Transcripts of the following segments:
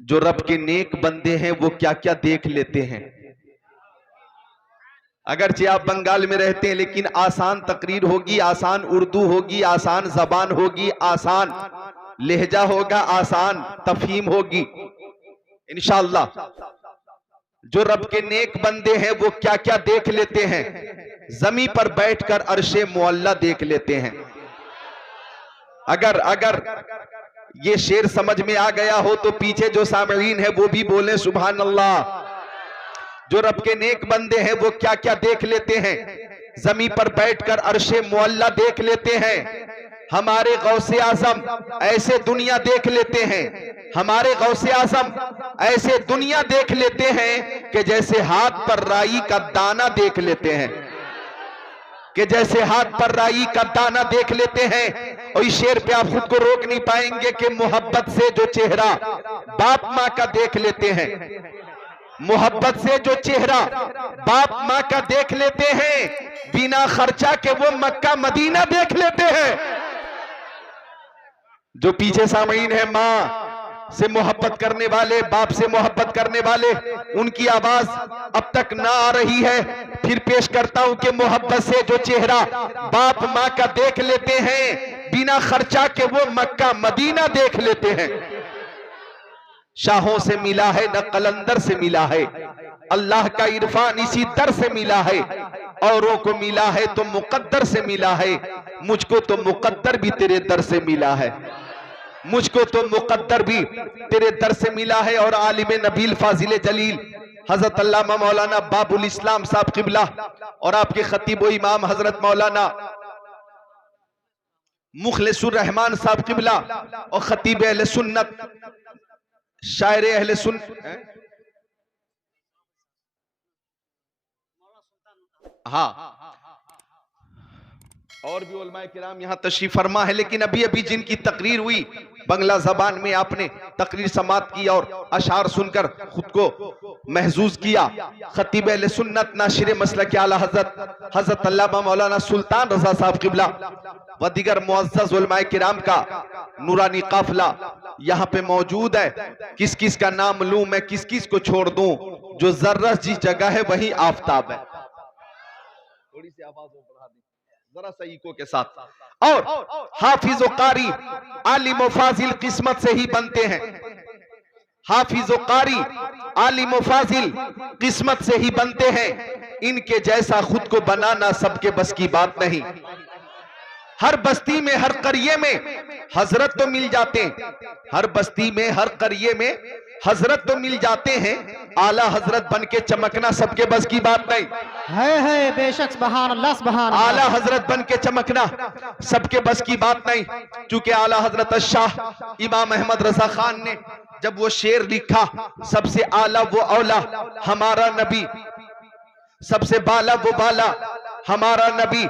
जो रब के नेक बंदे हैं वो क्या क्या देख लेते हैं। अगरचे आप बंगाल में रहते हैं लेकिन आसान तकरीर होगी, आसान उर्दू होगी, आसान जबान होगी, आसान लहजा होगा, आसान तफहीम होगी इंशाअल्लाह। जो रब के नेक बंदे हैं वो क्या क्या देख लेते हैं। जमी पर बैठकर अर्शे मुअल्ला देख लेते हैं। अगर ये शेर समझ में आ गया हो तो पीछे जो सामईन है वो भी बोले सुभान अल्लाह। जो रब के नेक बंदे हैं वो क्या क्या देख लेते हैं। जमी पर बैठकर अर्शे मुअल्ला देख लेते हैं। हमारे गौसे आजम ऐसे दुनिया देख लेते हैं। हमारे गौसे आजम ऐसे दुनिया देख लेते हैं कि जैसे हाथ पर राई का दाना देख लेते हैं, कि जैसे हाथ पर राई का दाना देख लेते हैं। और इस शेर पे आप खुद को रोक नहीं पाएंगे कि मोहब्बत से जो चेहरा बाप माँ का देख लेते हैं, मोहब्बत से जो चेहरा बाप माँ का देख लेते हैं, बिना खर्चा के वो मक्का मदीना देख लेते हैं। जो पीछे सामईन है, माँ से मोहब्बत करने वाले, बाप से मोहब्बत करने वाले, उनकी आवाज अब तक ना आ रही है। फिर पेश करता हूं कि मोहब्बत से जो चेहरा बाप माँ का देख लेते हैं, बिना खर्चा के वो मक्का मदीना देख लेते हैं। शाहों से मिला है न कलंदर से मिला है, अल्लाह का इरफान इसी दर से मिला है। औरों को मिला है तो मुकद्दर से मिला है, मुझको तो मुकद्दर भी तेरे दर से मिला है, मुझको तो मुकद्दर भी तेरे दर से मिला है। और आलिम नबील फाजिल जलील हजरत अल्लामा मौलाना बाबुल इस्लाम साहब किबला और आपके खतीब व इमाम हजरत मौलाना मुखलिसुर रहमान साहब किबला और खतीब अहले सुन्नत, शायर अहले सुन्नत, हाँ और भी उलमाए किराम यहाँ तशरीफ फरमा है। लेकिन अभी अभी जिनकी तकरीर हुई बंगला जबान में, आपने तकरीर समात की और अशार सुनकर खुद को महजूज किया। खतीब अहले सुन्नत नाशिर मसलक आला हजरत अल्लामा मौलाना सुल्तान रजा साहब किबला व दीगर मुअज़्ज़ज़ उलमाए किराम का नूरानी काफिला यहाँ पे मौजूद है। किस किस का नाम लूं मैं, किस किस को छोड़ दूं। जो जर्रा जिस जगह है वही आफताब है। थोड़ी सी आवाज बढ़ा दी जरा सा इको के साथ। और हाफिज व कारी आलिम व फाजिल किस्मत से ही बनते हैं। हाफिज व कारी आलिम व फाजिल किस्मत से ही बनते हैं। इनके जैसा खुद को बनाना सबके बस की बात नहीं। हर बस्ती में, हर करिए में हजरत तो मिल जाते हैं, हर बस्ती में, हर करिए में हजरत तो मिल जाते हैं। आला हजरत बन के चमकना सबके बस की बात नहीं है बेशक। सुभान अल्लाह, सुभान अल्लाह। आला हजरत बन के चमकना सबके बस की बात नहीं। चूंकि आला हजरत शाह इमाम अहमद रजा खान ने जब वो शेर लिखा, सबसे आला वो औला हमारा नबी, सबसे बाला वो बाला हमारा नबी,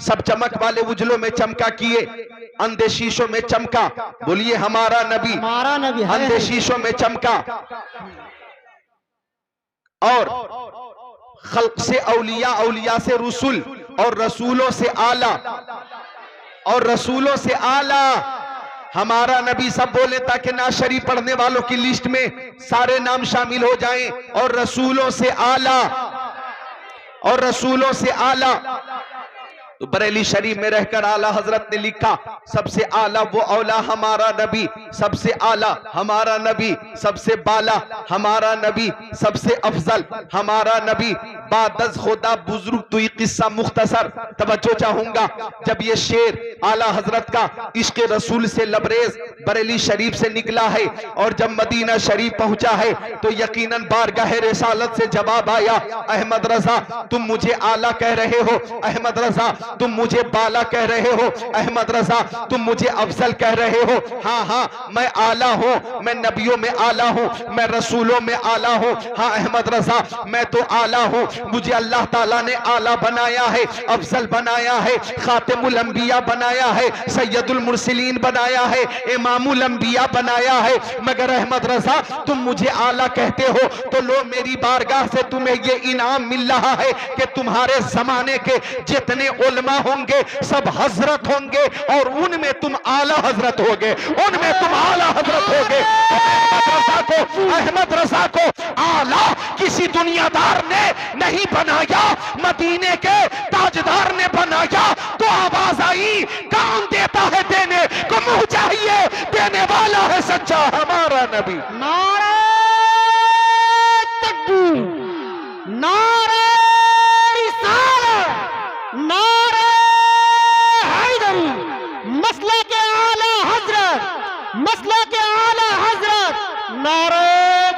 सब चमक वाले उजलों में चमका किए, अंधे शीशों में चमका। बोलिए हमारा नबी, हमारा नबी अंधे शीशों में चमका। और खल्क से औलिया, औलिया से रसूल और रसूलों से आला, और रसूलों से आला हमारा नबी। सब बोले ताकि नाशरी पढ़ने वालों की लिस्ट में सारे नाम शामिल हो जाएं। और रसूलों से आला, और रसूलों से आला। तो बरेली शरीफ में रहकर आला हजरत ने लिखा, सबसे आला वो औला हमारा नबी, सबसे आला हमारा नबी, सबसे बाला हमारा नबी, सबसे अफजल हमारा नबी, बादज खुदा बुजुर्ग तुई किस्सा मुख्तसर। तवज्जो चाहूंगा, जब ये शेर आला हजरत का इश्क रसूल से लबरेज बरेली शरीफ से निकला है और जब मदीना शरीफ पहुंचा है तो यकीनन बारगाह रिसालत से जवाब आया, अहमद रजा तुम मुझे आला कह रहे हो, अहमद रजा तुम मुझे बाला कह रहे हो, अहमद रजा तुम मुझे अफजल कह रहे हो। हाँ हाँ मैं आला हूँ, मैं नबियों में आला हूँ, मैं रसूलों में आला हूँ। हाँ अहमद रजा मैं तो आला हूँ, मुझे अल्लाह ताला ने आला बनाया है, अफजल बनाया है, खातिमुल अंबिया बनाया है, सैयदुल मुरसलीन बनाया है, इमामुल अंबिया बनाया है। मगर अहमद रजा तुम मुझे आला कहते हो तो लो मेरी बारगाह से तुम्हें ये इनाम मिल रहा है कि तुम्हारे जमाने के जितने उलमा होंगे सब हजरत होंगे और उनमें तुम आला हजरत होगे, उनमें तुम आला हजरत होगे। मदरसा को किसी दुनियादार ने नहीं बनाया, मदीने के ताजदार ने बनाया। तो आवाज आई, कौन देता है देने को मुंह चाहिए, देने वाला है सच्चा हमारा नबी। नारे तकबीर, नारे रिसालत, नारे हैदरी, मसले के आला हजरत, मसले के आला हजरत, नारे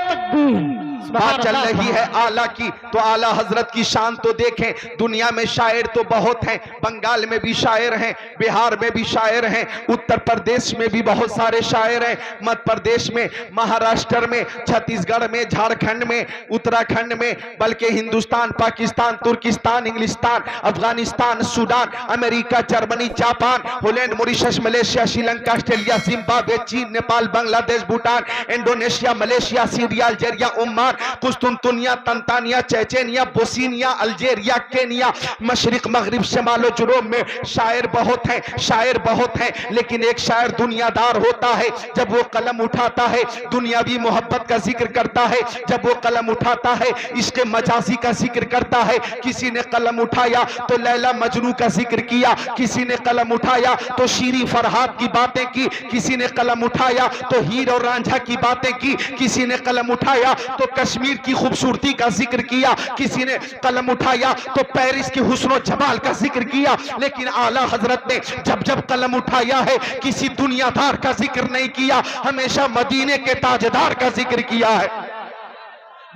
तकबीर। बात चल रही है आला की, तो आला हजरत की शान तो देखें। दुनिया में शायर तो बहुत हैं, बंगाल में भी शायर हैं, बिहार में भी शायर हैं, उत्तर प्रदेश में भी बहुत सारे शायर हैं, मध्य प्रदेश में, महाराष्ट्र में, छत्तीसगढ़ में, झारखंड में, उत्तराखंड में, बल्कि हिंदुस्तान, पाकिस्तान, तुर्किस्तान, इंग्लिस्तान, Afghanistan, Sudan, America, Germany, Japan, Holland, Mauritius, Malaysia, Sri Lanka, Australia, Zimbabwe, चीन, Nepal, Bangladesh, Bhutan, Indonesia, Malaysia, Syria, Algeria, Oman, कुस्तुनतुनिया, तंतानिया, चेचेनिया, बोस्निया, अल्जेरिया, केनिया, मशरिक, मगरिब, शमालो जुनूब में शायर बहुत हैं, शायर बहुत हैं। लेकिन एक शायर दुनियादार होता है, जब वो कलम उठाता है दुनियावी मोहब्बत का जिक्र करता है, जब वो कलम उठाता है इसके मजाजी का जिक्र करता है। किसी ने कलम उठाया तो लैला मजनू का जिक्र किया, किसी ने कलम उठाया तो शीरी फरहाद की बातें की, किसी ने कलम उठाया तो हीर और रांझा की बातें की, किसी ने कलम उठाया तो कश्मीर की खूबसूरती का जिक्र किया, किसी ने कलम उठाया तो पेरिस की हुस्न जमाल का जिक्र किया। लेकिन आला हजरत ने जब जब कलम उठाया है किसी दुनियादार का जिक्र नहीं किया, हमेशा मदीने के ताजदार का जिक्र किया है।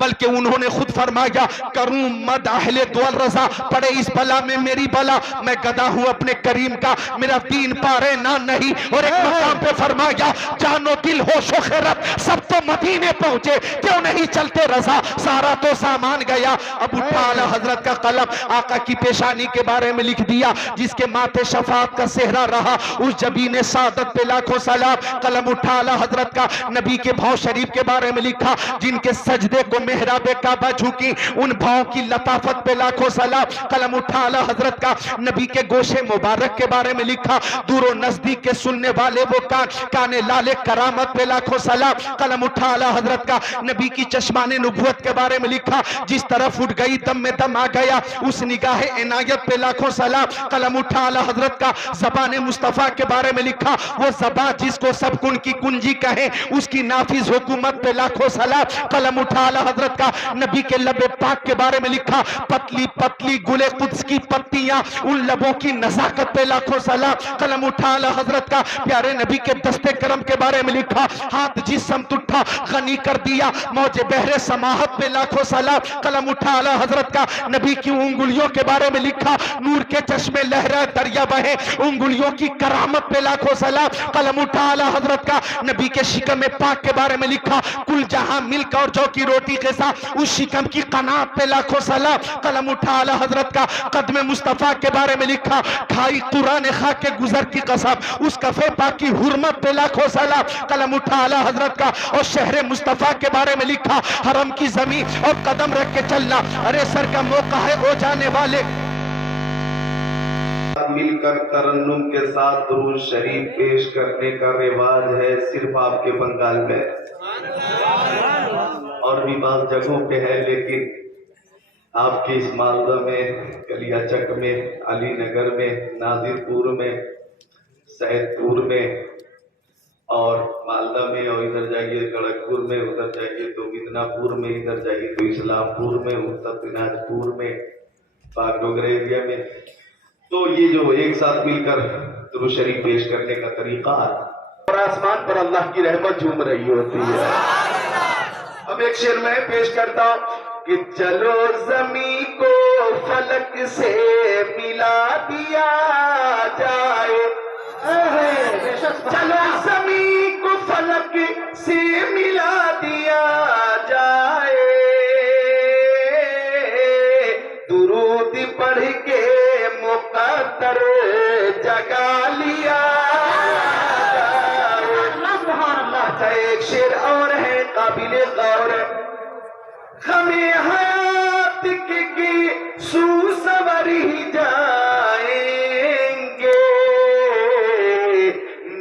बल्कि उन्होंने खुद फरमाया, करूं मद अहले दुअल रजा, पड़े इस बला में मेरी बला, मैं गदा हूं अपने करीम का, मेरा तीन पारे ना नहीं। और एक मकाम पे फरमाया, जानो दिल होशो खैरत सब तो मदीने पहुंचे, क्यों नहीं चलते रजा, सारा तो सामान गया। अब उठा आला हजरत का कलम, आका की पेशानी के बारे में लिख दिया, जिसके माथे शफात का सेहरा रहा, उस जबीने सादत पे लाखों सलाम। कलम उठा आला हजरत का, नबी के भाव शरीफ के बारे में लिखा, जिनके सजदे को मेहराबे काबा झुकी, उन भाव की लताफत पे लाखों सलाम। कलम उठा आला हजरत का, नबी के गोशे मुबारक के बारे में लिखा, दूरो नजदीक के सुनने वाले वो कान, काने लाले करामत पे लाखों सलाम। कलम उठा आला हजरत का, नबी की चश्माने नुबुवत के बारे में लिखा, जिस तरफ उठ गई दम में दम आ गया, उस निगाह इनायत पे लाखों सलाम। कलम उठा आला हजरत का, ज़बान मुस्तफ़ा के बारे में लिखा, वो ज़बान जिसको सब कुन की कुंजी कहे, उसकी नाफिज हुकूमत पे लाखों सलाम। कलम उठा आला हजरत का, नबी के लबे पाक के बारे में लिखा, पतली पतली गुले कुद्स की पत्तियां, उन लबों की नजाकत पे लाखों सलाम। कलम उठा आला हजरत का, प्यारे नबी के दस्ते करम के बारे में लिखा, हाथ जिस्म उठा गनी कर दिया, मौजे बहरे समाहत पे लाखों सलाम। कलम उठा आला हजरत का, नबी की उंगलियों के बारे में लिखा, नूर के चश्मे लहरा दरिया बहे, उंगलियों की करामत पे लाखों सलाम। कलम उठा आला हजरत का, नबी के शिकम पाक के बारे में लिखा, कुल जहां मिल्क और जौ की रोटी के साथ उस शिकम की कनात पे लाखों सलाम। कलम उठा आला हजरत का, कदम मुस्तफा के बारे में लिखा, खाई कुरान खा के गुजर की कसम, उस कफे पाक की हुर्मत पे लाखों सलाम। कलम उठा आला हजरत का, और शहर मुस्तफा के बारे में लिखा, हरम की जमीन और कदम रख के चलना, अरे सर का मौका है ओ जाने वाले। मिलकर तरन्नुम के साथ दुरूद शरीफ पेश करने का रिवाज है सिर्फ आपके बंगाल में, और भी बात जगहों पे है, लेकिन आपके इस मालदा में, कलियाचक में, अलीनगर में, नाजिरपुर में, सैदपुर में और मालदा में, और इधर जाइए खड़गपुर में, उधर जाइए तो मिदनापुर में, इधर जाइए तो इस्लामपुर में, उत्तर दिनाजपुर में, बागडोगरा एरिया में, तो ये जो एक साथ मिलकर दुरूद शरीफ पेश करने का तरीका और आसमान पर अल्लाह की रहमत झूम रही होती है। अब एक शेर में पेश करता हूं कि चलो जमी को फलक से मिला दिया जाए, चलो जमी को फलक से मिला दिया जाए, दुरूद पढ़ के मुक़द्दर जगा लिया जाए। एक शेर और है काबिले गौर, हमें हयात की सुसवर ही जाएंगे,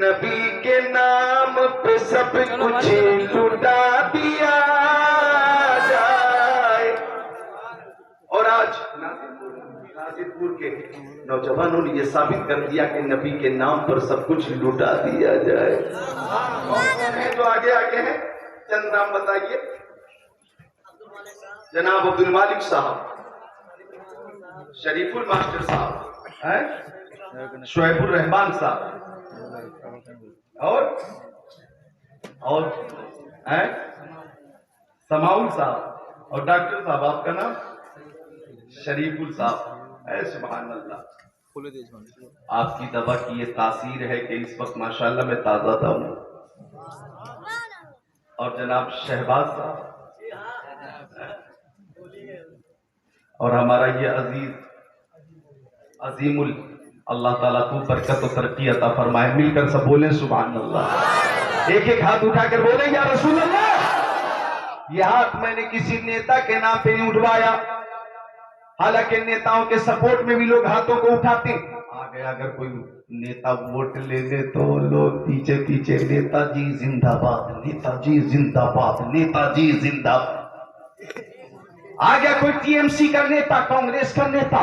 नबी के नाम पे सब कुछ लुटा दिया जाए। ये साबित कर दिया कि नबी के नाम पर सब कुछ लुटा दिया जाए। कौन है जो आगे आगे हैं? चंद नाम बताइए। जनाब अब्दुल मालिक साहब, शरीफुल मास्टर साहब हैं, शुएबुर रहमान साहब, और हैं समाउल साहब, और डॉक्टर साहब आपका नाम शरीफुल साहब है। सुभान अल्लाह। आपकी दवा की ये तासीर है कि इस वक्त माशाल्लाह मैं ताजा दम हूं। और जनाब शहबाज साहब और हमारा ये अजीमुल, अल्लाह ताला को बरकत और तरक्की अता फरमाए। मिलकर सब बोले सुभान अल्लाह। एक एक हाथ उठाकर बोले या रसूल अल्लाह। यह हाथ मैंने किसी नेता के नाम पे नहीं उठवाया, हालांकि नेताओं के सपोर्ट में भी लोग हाथों को उठाते। आ गया अगर कोई नेता वोट लेने तो लोग पीछे पीछे नेताजी जिंदाबाद, नेताजी जिंदाबाद, नेताजी जिंदाबाद। आ गया कोई टीएमसी का नेता, कांग्रेस का नेता,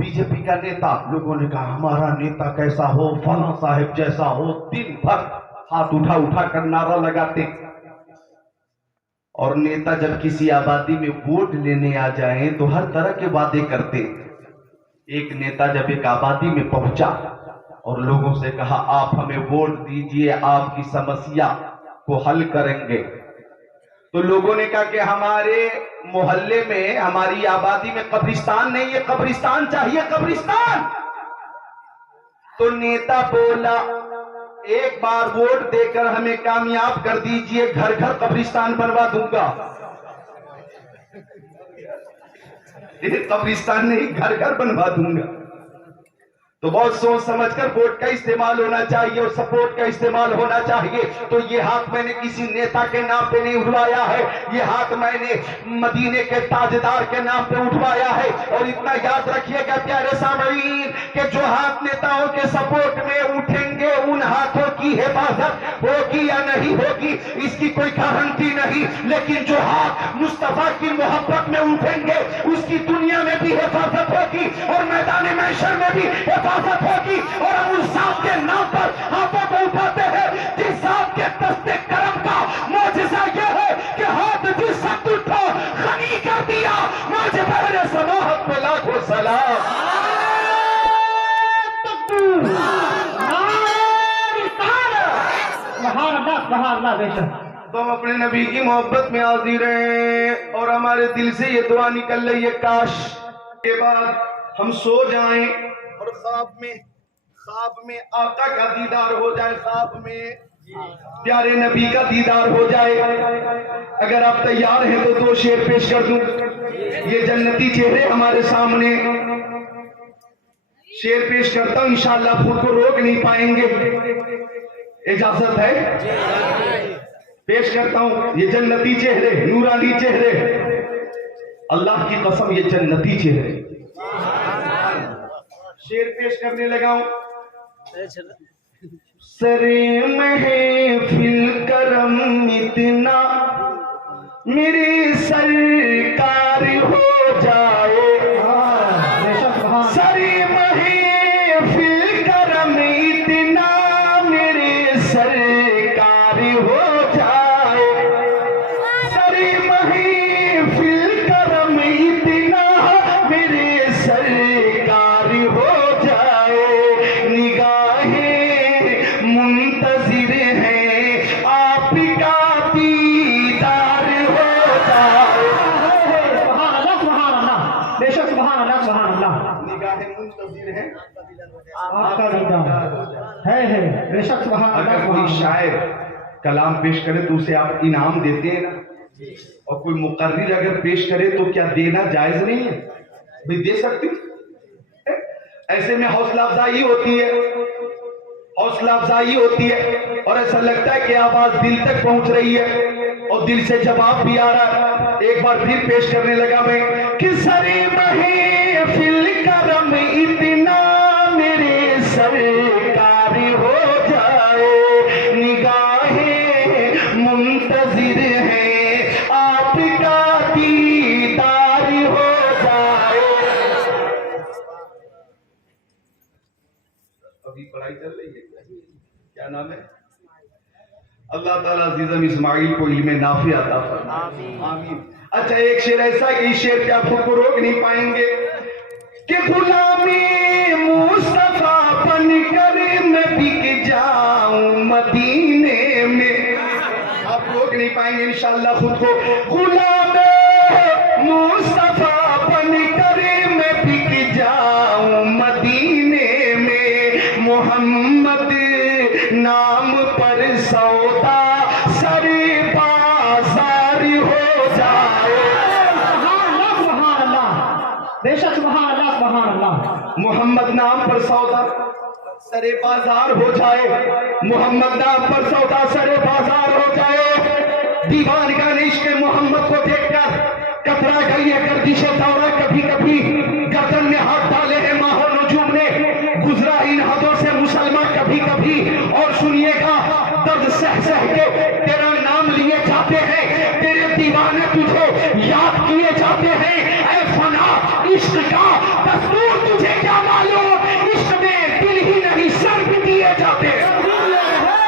बीजेपी का नेता, लोगों ने कहा हमारा नेता कैसा हो, फलां साहिब जैसा हो। दिन भर हाथ उठा उठा कर नारा लगाते। और नेता जब किसी आबादी में वोट लेने आ जाए तो हर तरह के वादे करते। एक नेता जब एक आबादी में पहुंचा और लोगों से कहा आप हमें वोट दीजिए, आपकी समस्या को हल करेंगे, तो लोगों ने कहा कि हमारे मोहल्ले में, हमारी आबादी में कब्रिस्तान नहीं है, कब्रिस्तान चाहिए, कब्रिस्तान। तो नेता बोला एक बार वोट देकर हमें कामयाब कर दीजिए, घर घर कब्रिस्तान बनवा दूंगा। कब्रिस्तान नहीं, घर घर बनवा दूंगा। तो बहुत सोच समझकर वोट का इस्तेमाल होना चाहिए और सपोर्ट का इस्तेमाल होना चाहिए। तो ये हाथ मैंने किसी नेता के नाम पे नहीं उठवाया है, ये हाथ मैंने मदीने के ताजदार के नाम पे उठवाया है। और इतना याद रखिएगा प्यारे सामईन कि जो हाथ नेताओं के सपोर्ट में उठेंगे उन हाथों की हिफाजत होगी या नहीं होगी इसकी कोई गारंटी नहीं, लेकिन जो हाथ मुस्तफा की मोहब्बत में उठेंगे उसकी दुनिया में भी हिफाजत होगी और मैदान महशर में भी हिफाजत होगी। और हम उस साहब के नाम पर हाथों को उठाते हैं जिस साहब के दस्ते करम का मौजज़ा यह है कि हाथ जिस वक्त उठा गनी कर दिया। मुझे पहले समाहत पे लाखों सलाम। तो हम अपने नबी की मोहब्बत में हाजिर हैं और हमारे दिल से ये दुआ निकल रही है काश के बाद हम सो जाएं और ख्वाब में आका का दीदार हो जाए, ख्वाब में प्यारे नबी का दीदार हो जाए। अगर आप तैयार हैं तो दो शेर पेश कर दूं। ये जन्नती चेहरे हमारे सामने, शेर पेश करता हूं, इंशाअल्लाह खुद को रोक नहीं पाएंगे, इजाजत है? पेश करता हूं ये जन्नती चेहरे, नूरानी चेहरे, अल्लाह की कसम ये जन्नती चेहरे। शेर पेश करने लगा हूं। सरे महफिल करम इतना मेरी सरकार हो जाए, सरे महफिल करम इतना मेरे सरकार हो जाए, सरे महफिल करम इतना मेरे सरकार हो जाए। निगाहें मुंतजिर हैं आपका दीदार हो जाए। सुभान अल्लाह, बेशक सुभान अल्लाह। निगाहें मुंतजिर हैं आपका दीदार है, बेशक सुभान अल्लाह। अगर कोई शायर कलाम पेश करे तो उसे आप इनाम देते हैं ना, और कोई मुकर्रिर अगर पेश करे तो क्या देना जायज नहीं है? भाई दे सकते हो। ऐसे में हौसला अफजाई होती है, हौसला अफजाई होती है और ऐसा लगता है कि आवाज दिल तक पहुंच रही है और दिल से जवाब भी आ रहा है। एक बार फिर पेश करने लगा मैं कि सरे महफिल करम इतना मेरे सरकार हो जाए, निगाहें मुंतजिर हैं आपका दीदार हो जाए। नाम है? अल्लाह ताला अजीज़म इस्माइल को इल्म नाफी अता फरमाए, आमीन। अच्छा, एक शेर ऐसा कि इस शेर पे आप खुद को रोक नहीं पाएंगे कि गुलामी मुस्तफा बन कर मैं बिक जाऊं मदीने में। आप रोक नहीं पाएंगे इंशाअल्लाह खुद को। गुलामी मुस्तफा बन कर मैं बिक जाऊं मदीने में, मोहम्मद नाम पर सौदा सरे बाजार हो जाए। बेशक सुभान अल्लाह सुभान अल्लाह। मोहम्मद नाम पर सौदा सरे बाजार हो जाए, मोहम्मद नाम पर सौदा सरे बाजार हो जाए। दीवान का इश्क मोहम्मद को देखकर कतरा गई है गर्दिश दौरा, कभी कभी गर्दन में हाथ डाले हैं माहो नजूम ने, गुजरा इन हदों से मुसलमान कभी कभी। और सुनिएगा दर्द सह सह के तेरा नाम लिए जाते हैं, तेरे दीवाने तुझे याद किए जाते हैं। ऐ फना इश्क का दस्तूर तुझे क्या मालूम, इश्क में दिल ही नहीं सर भी दिए जाते हैं।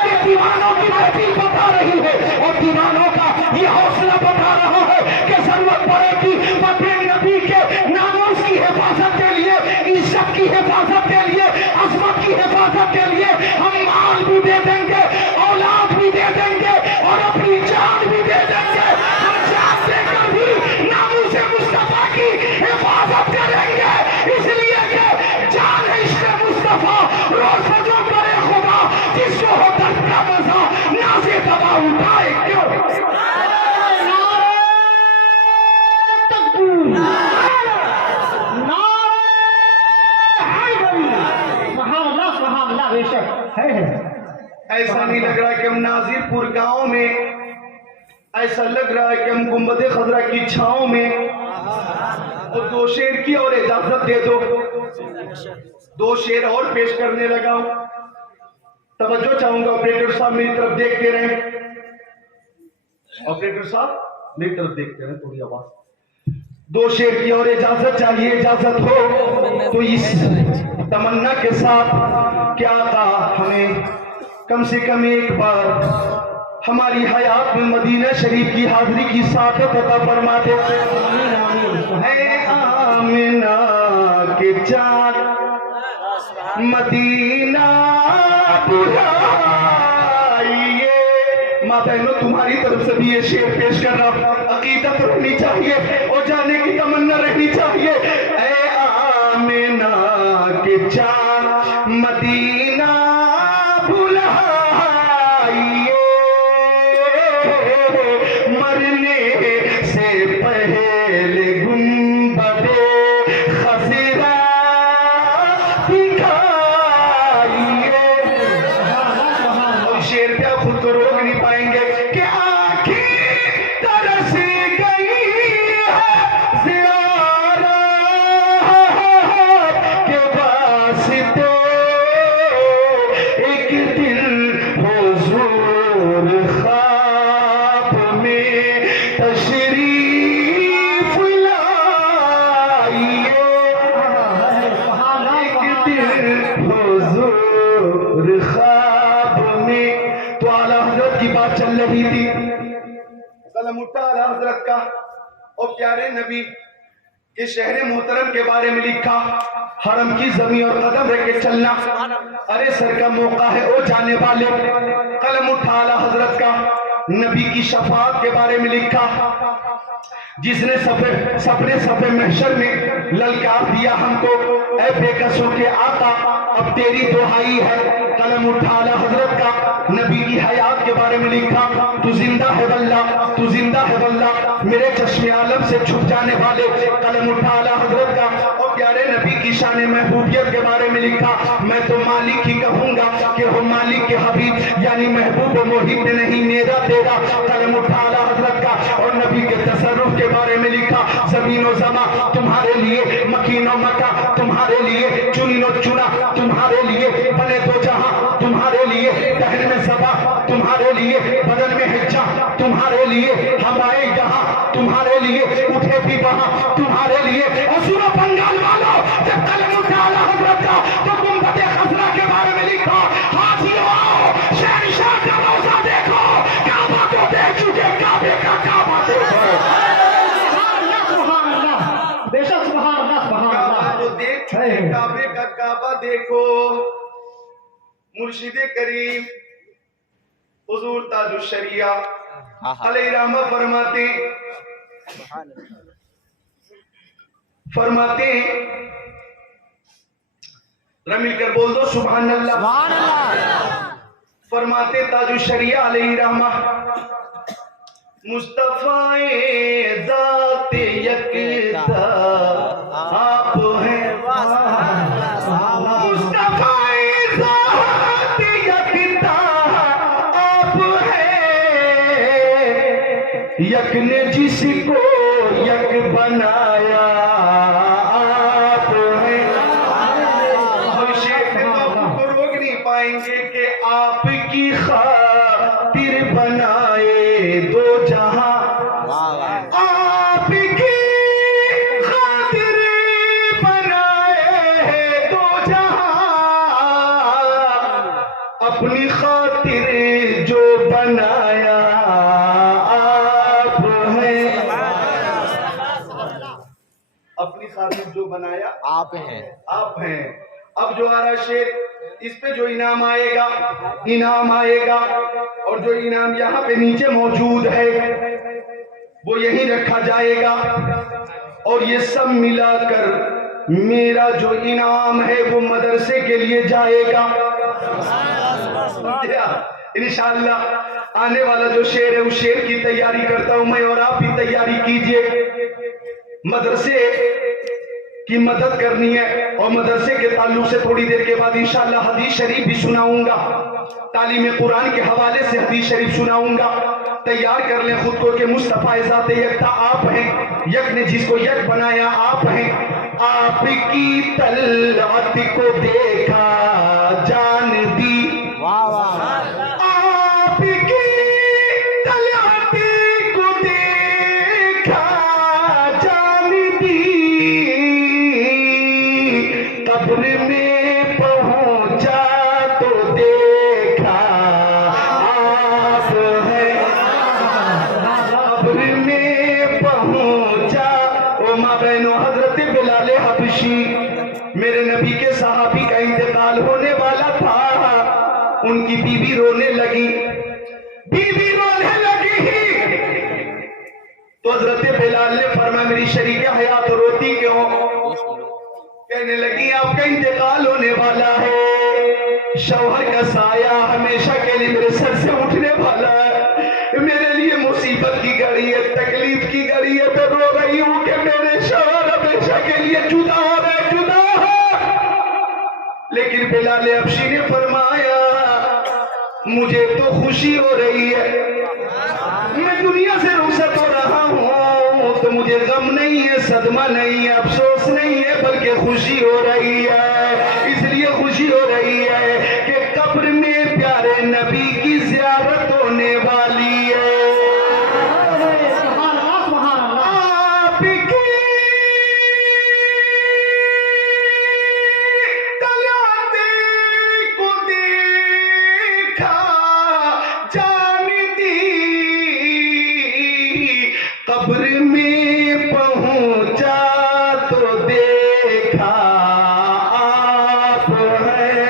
ये दीवानों की महफिल बता रही है और दीवानों का ये हौसला बता रहा है कि जरूरत पड़ेगी अपने नबी के नामों की हिफाजत के लिए, इज्जत की हिफाजत के लिए, अजमत की हिफाजत के लिए हम माल भी दे देंगे, औलाद भी दे देंगे और अपनी जान भी दे देंगे। हम जान देकर भी नामों से मुस्तफा की हिफाजत करेंगे, इसलिए कि जान है इश्क मुस्तफा। रोज सजो करे खुदा जिसको हो दर्द का मजा ना से दबा उठाए क्यों। ऐसा नहीं लग रहा कि हम नाजिरपुर गांव में, ऐसा लग रहा है कि हम गुंबद खजरा की छांव में। और दो शेर की और इजाजत दे दो, दो शेर और पेश करने लगा हूं। तवज्जो चाहूंगा, ऑपरेटर साहब मेरी तरफ देखते रहे, ऑपरेटर साहब मेरी तरफ देखते रहे, थोड़ी आवाज। दो शेर की और इजाजत चाहिए, इजाजत हो तो इस तमन्ना के साथ क्या था हमें कम से कम एक बार हमारी हयात में मदीना शरीफ की हाजिरी की सादत अता फरमा दे। है आमिना के चाँद मदीना बुलाइए। माँ बहनों, तुम्हारी तरफ से भी ये शेर पेश कर रहा हूं। अकीदत रहनी चाहिए और जाने की तमन्ना रहनी चाहिए। ऐ आमिना के चाँद मदीना बुलाइए, मरने से पहले गुंबदे खजरा दिखाइए। और शेर पे आप खुद को रोक नहीं पाएंगे कि आँखें तरस गई है ज़ियारा के वास्ते, एक दिल हुजूर ख्वाब में तशरीफ लाइए। एक दिल हुजूर ख्वाब में। तो आला हजरत की बात चल रही थी, कलम उठा आला हजरत का और प्यारे नबी के शहर मोहतरम के बारे में लिखा, हरम की जमीन और कदम रख के चलना। अरे सर का मौका है ओ जाने वाले, कलम उठा आला हजरत का नबी की शफाअत के बारे में लिखा, जिसने सपने सफे महशर में ललकार दिया हमको, ऐ बेकसों के आका अब तेरी दुहाई है। कलम उठा आला हजरत का नबी की हयात के बारे में लिखा, तू जिंदा है वल्ला, तू जिंदा है वल्ला, मेरे चश्मे आलम से छुप जाने वाले। कलम उठा आला हजरत का और प्यारे नबी की शान महबूबियत के बारे में लिखा, मैं तो मालिक ही कहूंगा कि हो मालिक के हबीब, यानी महबूब मोहिब नहीं मेरा तेरा। कलम उठा आला हजरत का और नबी के तसर्रुफ के बारे में लिखा, ज़मीनो ज़मा तुम्हारे लिए, मकीनो मक्का तुम्हारे लिए, चुनीनो चुना तुम्हारे लिए, बने दो जहां तुम्हारे लिए, दहन में सबा तुम्हारे लिए, बदन में हिज्जा तुम्हारे लिए, हम आए यहाँ तुम्हारे लिए, उठे भी वहां तुम्हारे लिए। और सुनो बंगाल वालों, जब कलम उठा आला हजरत का तो गुंबद खजरा के बारे में लिखा, हाजियों मुर्शिद करीम हुजूर ताजुश शरिया अलैहिर्रहमा फरमाते मिलकर बोल दो सुभान अल्लाह। फरमाते ताजुश शरिया अलैहिर्रहमा, मुस्तफाए ज़ाते यकता आप हैं, मुस्तफाए ज़ाते यकता आप हैं, यक ने जिसको यक बनाया आप हैं। और शेख तो आपको रोक नहीं पाएंगे कि आपकी खातिर बनाए दो जहां, आपकी खातिर बनाए दो जहां, अपनी खातिर जो बनाया आप हैं, अपनी खातिर जो बनाया आप हैं। आप हैं। अब जो आ रहा शेर, इस पे जो इनाम आएगा और जो इनाम यहाँ पे नीचे मौजूद है वो यहीं रखा जाएगा, और ये सब मिलाकर मेरा जो इनाम है वो मदरसे के लिए जाएगा इंशाअल्लाह। आने वाला जो शेर है उस शेर की तैयारी करता हूं मैं, और आप भी तैयारी कीजिए। मदरसे की मदद करनी है, और मदरसे के ताल्लुक से थोड़ी देर के बाद इंशाअल्लाह हदीस शरीफ भी सुनाऊंगा, तालीम कुरान के हवाले से हदीस शरीफ सुनाऊंगा। तैयार कर लें खुद को कि मुस्तफा ज़ाते यकता आप हैं, यक ने जिसको यक बनाया आप हैं। आपकी तलअत को देखा जान दी, आपकी तलअत को देखा जान दी, कब्र में पहुंचा तो देखा आप हैं, कब्र में पहुंचा। ओ माँ बहनों, हजरत बिलाल हबशी मेरे नबी के सहाबी का इंतकाल होने वाला था। उनकी बीवी रोने लगी, तो हजरत बिलाल ने फरमाया मेरी शरीक हयात रोती क्यों? कहने लगी आपका इंतकाल होने वाला है, शौहर का साया हमेशा के लिए मेरे सर से उठने वाला है, मेरे लिए मुसीबत की घड़ी है, तकलीफ की घड़ी है, तो रो रही हूं कि मेरे शौहर हमेशा के लिए जुदा हो रहे, जुदा हो। लेकिन बिलाल हबशी ने फरमाया मुझे तो खुशी हो रही है, मैं दुनिया से रुखसत हो रहा हूँ तो मुझे गम नहीं है, सदमा नहीं है, अफसोस नहीं है, बल्कि खुशी हो रही है। इसलिए खुशी हो रही है कि कब्र में प्यारे नबी की ज़ियारत होने वाली है। कब्र में पहुंचा तो देखा आप हैं,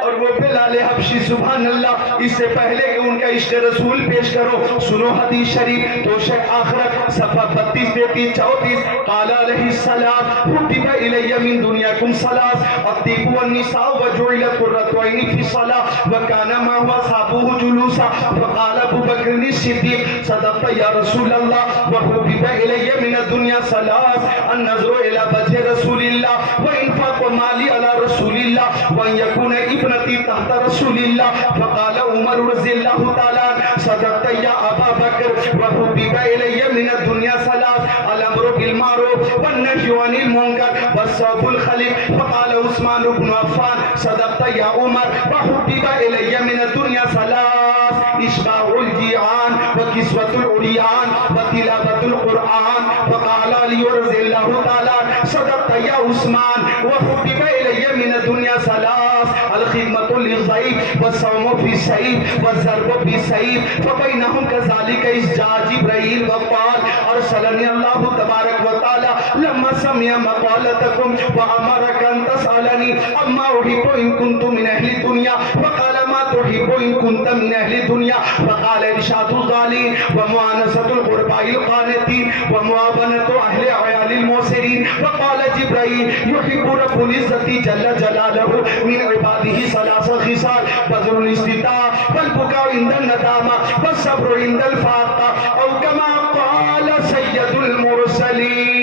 और वो बिलाल हबशी सुभान अल्लाह। इससे पहले कि उनका इश्क रसूल पेश करो, सुनो हदीस शरीफ तो शेख आखिरत सफा 32 33 34 काला अलैहिस्सलाम हुब्बिबा इलैया मिन दुनियाकुम सलास अत्तिबु वन निसा व जुइलत कुर्रतु ऐनी फी सलाह व काना मा हुवा साबुहु जुलूसा फकाला अबू बकर सिद्दीक सदक़ता या रसूल अल्लाह व हुब्बिबा इलैया मिन दुनिया सलास अन नज़रु इला वजहि रसूलिल्लाह व इनफाक़ माली अला रसूलिल्लाह व यकुना इब्नती तहता रसूलिल्लाह फकाला उमर रज़ियल्लाहु ताला सदक़ता या अबा बकर व हुब्बिबा इलैया मिन दुनिया सलास अल अम्रु बिल मारूफ वन नह्यु अनिल मुनकर वस्सबुल खलीफ फकाला उस्मान इब्न अफ़्फ़ान सदक़ता या उमर व हुब्बिबा इलैया मिन दुनिया सलास इश्बाउल जिआन व किस्वतुल उरियान व तिलावतुल कुरआन फकाला अली रज़ियल्लाहु ताला सदक़ता या उस्मान व हुब्बिबा इलैया मिन दुनिया सलास अल खिदमतुल लिज़ईफ व सौमु फी सईफ व ज़रबु फी सईफ फबैनहुम कज़ालिका इज़ जा जिब्राईल व क़ाल अरसलनी अल्लाहु तबारक व तआला लम्मा समिया मक़ालतकुम व अमरका अन तसअलनी अम्मा उहिब्बु इन कुन्तु मिन अहली दुनिया फ़क़ाल मा तुहिब्बु इन कुन्त मिन अहली दुनिया फ़क़ाल इरशादुल ग़ालिन व मुआनसतुल ग़ुरबाइल क़ानितीन व मुआवनतु अहली अयालिल मुसिरीन फ़क़ाल जिब्राईल युहिब्बु रब्बुल इज़्ज़ति जल्ल जलालहु मिन इबादिही सलासा खिसाल बज़रुल इस्तिता वल बुका इंदन नदामा वस्सब्रु इंदल फाक़ा औ कमा क़ाल सय्यदुल मुरसलीन।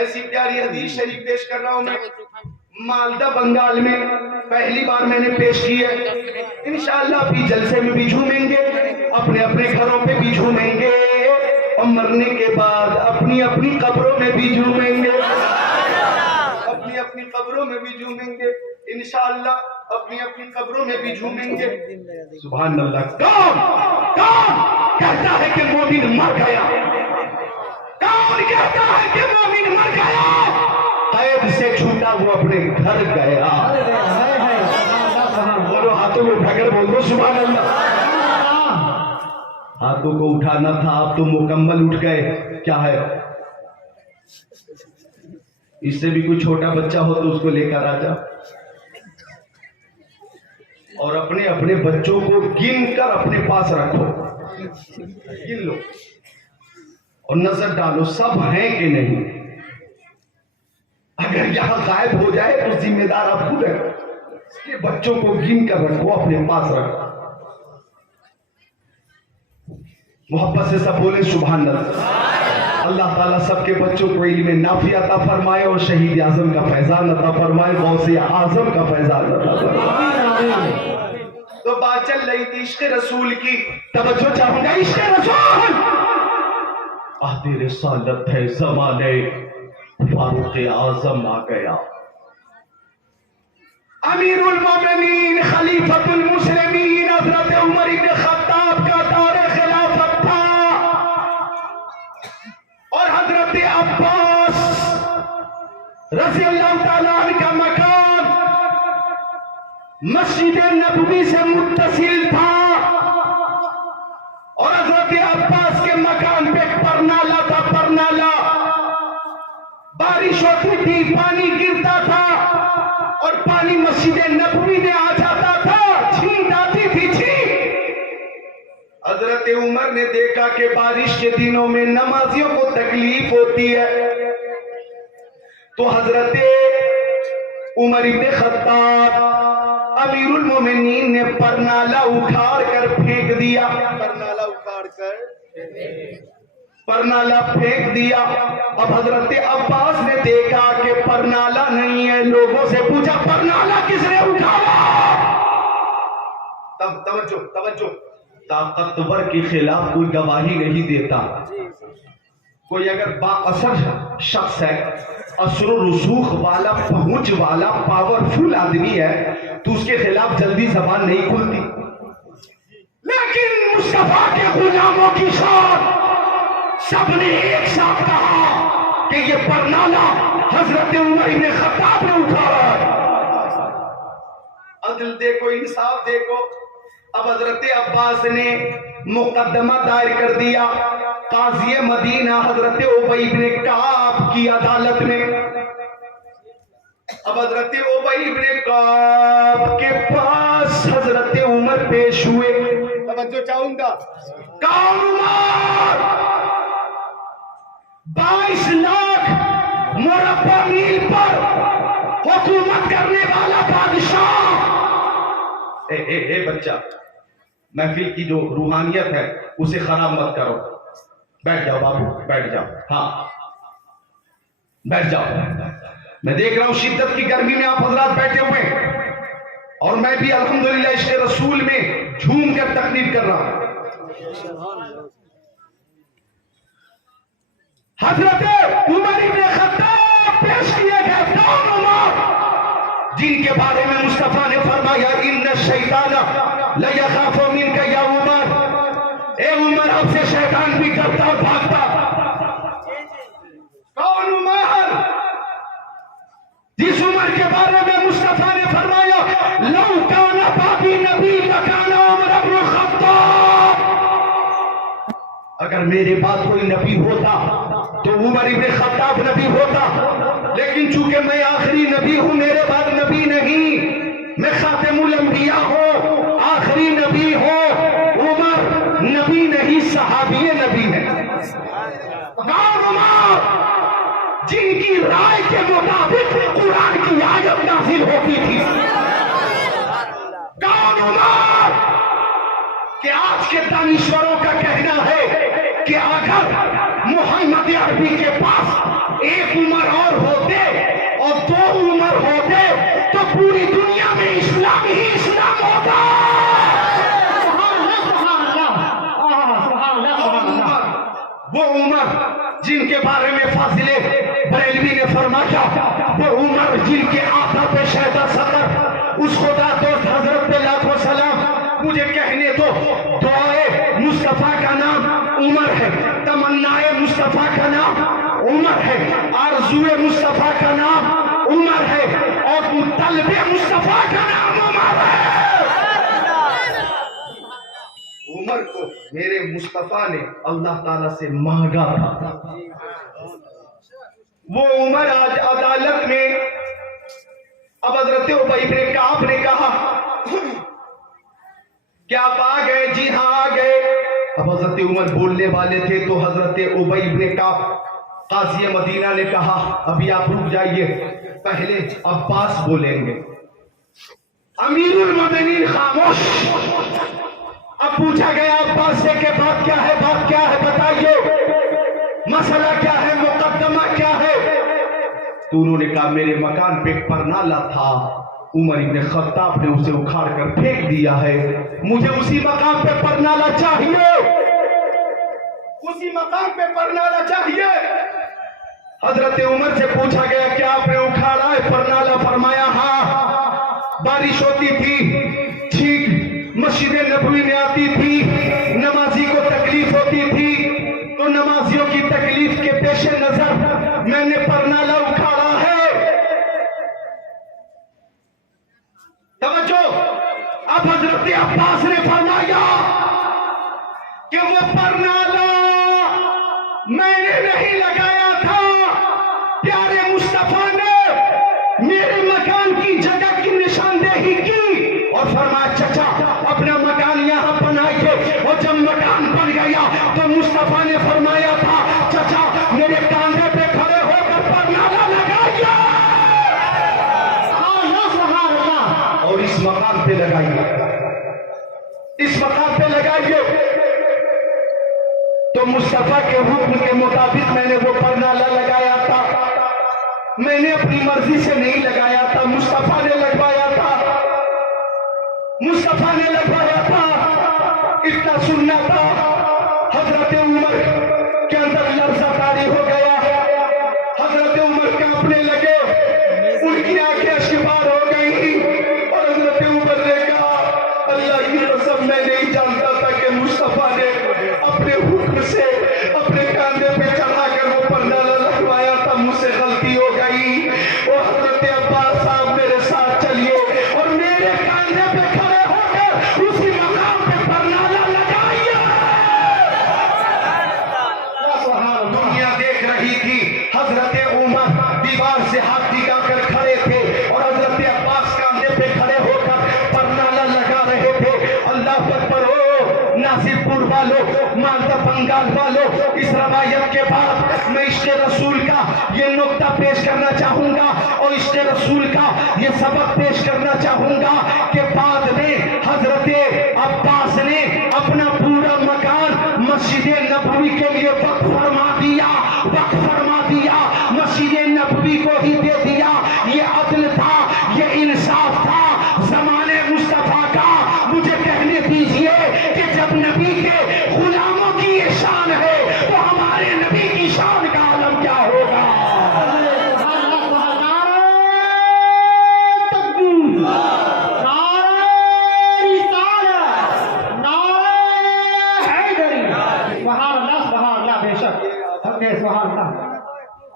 ऐसी प्यारी हदीस शरीफ पेश कर रहा हूं मैं। मालदा बंगाल में पहली बार मैंने पेश की है। इंशाअल्लाह अभी जलसे में भी झूमेंगे, अपने अपने घरों पे भी झूमेंगे और मरने के बाद अपनी अपनी कब्रों में भी झूमेंगे, अपनी अपनी कब्रों में भी झूमेंगे इंशाअल्लाह, अपनी अपनी कब्रों में भी झूमेंगे। सुभान अल्लाह। कौन कौन कहता है कि मोमिन मर गया? कौन कहता है कि मोमिन मर गया? कैद से छूटा वो अपने घर गया। बोलो हाथों को उठाकर बोल दो सुभान अल्लाह। हाथों को उठाना था, आप तो मुकम्मल उठ गए। क्या है? इससे भी कोई छोटा बच्चा हो तो उसको लेकर आ जाओ और अपने अपने बच्चों को गिन कर अपने पास रखो, गिन लो और नजर डालो सब हैं कि नहीं। अगर यहां गायब हो जाए तो जिम्मेदार आप खुद हैं। इसलिए बच्चों को गिन कर रखो, अपने पास रखो। मोहब्बत से सब बोले सुभान अल्लाह। अल्लाह ताला सबके बच्चों को इल्म नाफी अता फरमाए और शहीद आजम का फैजान अता फरमाए, गौसे आजम का फैजान अता फरमाए। तो बात चल रही थी इश्क रसूल की, तवज्जो चाहूंगा। इश्क रसूल आदि रिसालत है ज़माने फारूक आज़म आ गया। अमीरुल मोमिनीन खलीफतुल मुस्लिमीन हज़रत उमर इब्न खत्ताब का दौरे खिलाफत था और हज़रत अब्बास रज़ी अल्लाह ताला अन्हु का मकान मस्जिद नबवी से मुत्तसिल था और हज़रत अब्बास के मकान पे परनाला था। परनाला बारिश होती थी, पानी गिरता था और पानी मस्जिद नबवी में आ जाता था, छींट आती थी छींट। हजरत उमर ने देखा कि बारिश के दिनों में नमाजियों को तकलीफ होती है, तो हजरत उमर इब्न खत्ताब अमीरुल मोमिनीन ने परनाला उखाड़ कर फेंक दिया। परनाला उखाड़ कर परनाला फेंक दिया। अब हजरत अब्बास ने देखा कि परनाला नहीं है, लोगों से पूछा परनाला किसने उठाया? तब तवज्जो तवज्जो, ताकतवर के खिलाफ कोई गवाही नहीं देता। कोई अगर बाअसर शख्स है, असर रसूख वाला, पहुंच वाला, पावरफुल आदमी है तो उसके खिलाफ जल्दी जबान नहीं खुलती। लेकिन मुस्तफा के गुलामों की शान सबने एक साथ कहा कि ये परनाला हजरत उमर इब्न खत्ताब ने उठाया। अदल देखो, इंसाफ देखो। अब हजरत अब्बास ने मुकदमा दायर कर दिया काजी मदीना हजरत उबई इब्न काब की अदालत में। अब हजरत उबई इब्न काब के पास हजरत उमर पेश हुए। तवज्जो चाहूंगा। कौन उमर? 22 लाख मुरब्बा मील पर हुकूमत करने वाला बादशाह। ए बच्चा, महफिल की जो रूहानियत है उसे खराब मत करो। बैठ जाओ बाबू, बैठ जाओ। हाँ बैठ जाओ। मैं देख रहा हूं शिद्दत की गर्मी में आप हजरात बैठे हुए और मैं भी अल्हम्दुलिल्लाह इश्क़ रसूल में झूम कर तकरीर कर रहा हूं। हजरत उमर इब्न खत्ताब पेश किए गए। कौन उमर? जिनके बारे में मुस्तफा ने फरमाया इन्ना शैतान ला यखाफु मिनका या उमर। ए उमर, आपसे शैतान भी डरता और भागता। कौन उमर? जिस उमर के बारे में मुस्तफा ने फरमाया अगर मेरे बाद कोई नबी होता तो उमर इब्न खत्ताब नबी होता, लेकिन चूंकि मैं आखिरी नबी हूं, मेरे बाद नबी नहीं, मैं खातिमुल अंबिया हूं, आखिरी नबी हूं। उमर नबी नहीं, सहाबी नबी है। कौन उमर? जिनकी राय के मुताबिक कुरान की आयत नाज़िल होती थी। कौन उमर? कि आज के दानिश्वरों का कहना है कि अगर मोहम्मद अरबी के पास एक उमर और होते और दो उमर होते तो पूरी दुनिया में इस्लाम ही इस्लाम होता। वो उमर जिनके बारे में फाजिले बरेलवी ने फरमाया, वो उमर जिनके आका पे शहदा सतर उस खुदा दोस्त हजरत पे लाखों सलाम। मुझे कहने दो, दुआए मुस्तफा का नाम उमर है, तमन्नाए मुस्तफा का नाम उमर है, आरज़ुए मुस्तफा का नाम उमर है, और तलबे मुस्तफा का नाम उमर है। उमर को मेरे मुस्तफा ने अल्लाह ताला से मांगा था। वो उमर आज अदालत में, अब हजरत उबई इब्न काब ने कहा क्या आप आ गए? जी हाँ आ गए। अब हजरत उमर बोलने वाले थे तो हजरत उबई इब्न काब काजी मदीना ने कहा अभी आप रुक जाइए, पहले अब्बास बोलेंगे। अमीरुल मोमिनीन खामोश। अब पूछा गया अब्बास से कि बात क्या है, बात क्या है, बताइए, मसला क्या है, मुकद्दमा क्या है? तो उन्होंने कहा मेरे मकान पे एक परनाला था, उमर इब्न खत्ताब ने उसे उखाड़ कर फेंक दिया है, मुझे उसी मकाम पे परनाला चाहिए, उसी मकाम पे परनाला चाहिए। हजरत उमर से पूछा गया कि आपने उखाड़ा है परनाला? फरमाया हाँ, बारिश होती थी, ठीक मस्जिद नबवी में आती थी, नमाजी को तकलीफ होती थी, तो नमाजियों की तकलीफ के पेश नजर मैंने परनाला उखाड़ा है। तवज्जो। अब हजरत अब्बास ने फरमाया कि वो परनाला मैंने नहीं लगाया था, प्यारे मुस्तफा ने मेरे मकान की जगह की निशानदेही की और फरमाया चाचा अपना मकान यहाँ बनाइए। और जब मकान बन गया तो मुस्तफा ने फरमाया था चाचा मेरे कांधे पे खड़े होकर परनाला लगाइए और इस मकान पे लगाइए, इस मकान पे लगाइए। तो मुस्तफा के हुक्म के मुताबिक मैंने वो परनाला लगाया था, मैंने अपनी मर्जी से नहीं लगाया था, मुस्तफा ने लगवाया था, मुस्तफा ने लगवाया था। इतना सुनना था, हजरत उमर के अंदर लफ्ज़ तारी हो गया, हजरत उमर कांपने लगे, उनकी आंखें अश्कबार हो गई और हजरत उमर ने कहा अल्लाह की कसम मैं नहीं जानता था कि मुस्तफा ने अपने हुक्म से अपने कांधे पे चढ़ाकर वो परनाला लगवाया था, मुझसे गलती हो गई। और हजरत अब्बास साहब मेरे साथ चलिए और मेरे कांधे पे खड़े होकर उसी मकाम पे परनाला लगाइए। दुनिया देख रही थी, हजरत उमर दीवार से हाथ दिखाकर खड़े थे और हजरत अब्बास कांधे पे खड़े होकर परनाला लगा रहे थे। अल्लाह अकबर। हो नासिरपुर वालों, मालदा बंगाल वालों, इस रवायत के बाद मैं इश्क़े रसूल का ये नुक्ता पेश करना चाहूंगा और इश्क़े रसूल का ये सबक पेश करना चाहूंगा कि बाद में हजरत अब्बास ने अपना पूरा मकान मस्जिद नबवी के लिए वक्फ फरमा दिया, वक्फ फरमा दिया, मस्जिद नबवी को ही दे दिया। ये अदल था, ये इंसाफ था ज़माने मुस्तफा का। मुझे कहने दीजिए कि जब नबी के गुलामों की ये शान है तो हमारे नबी की शान का आलम क्या होगा?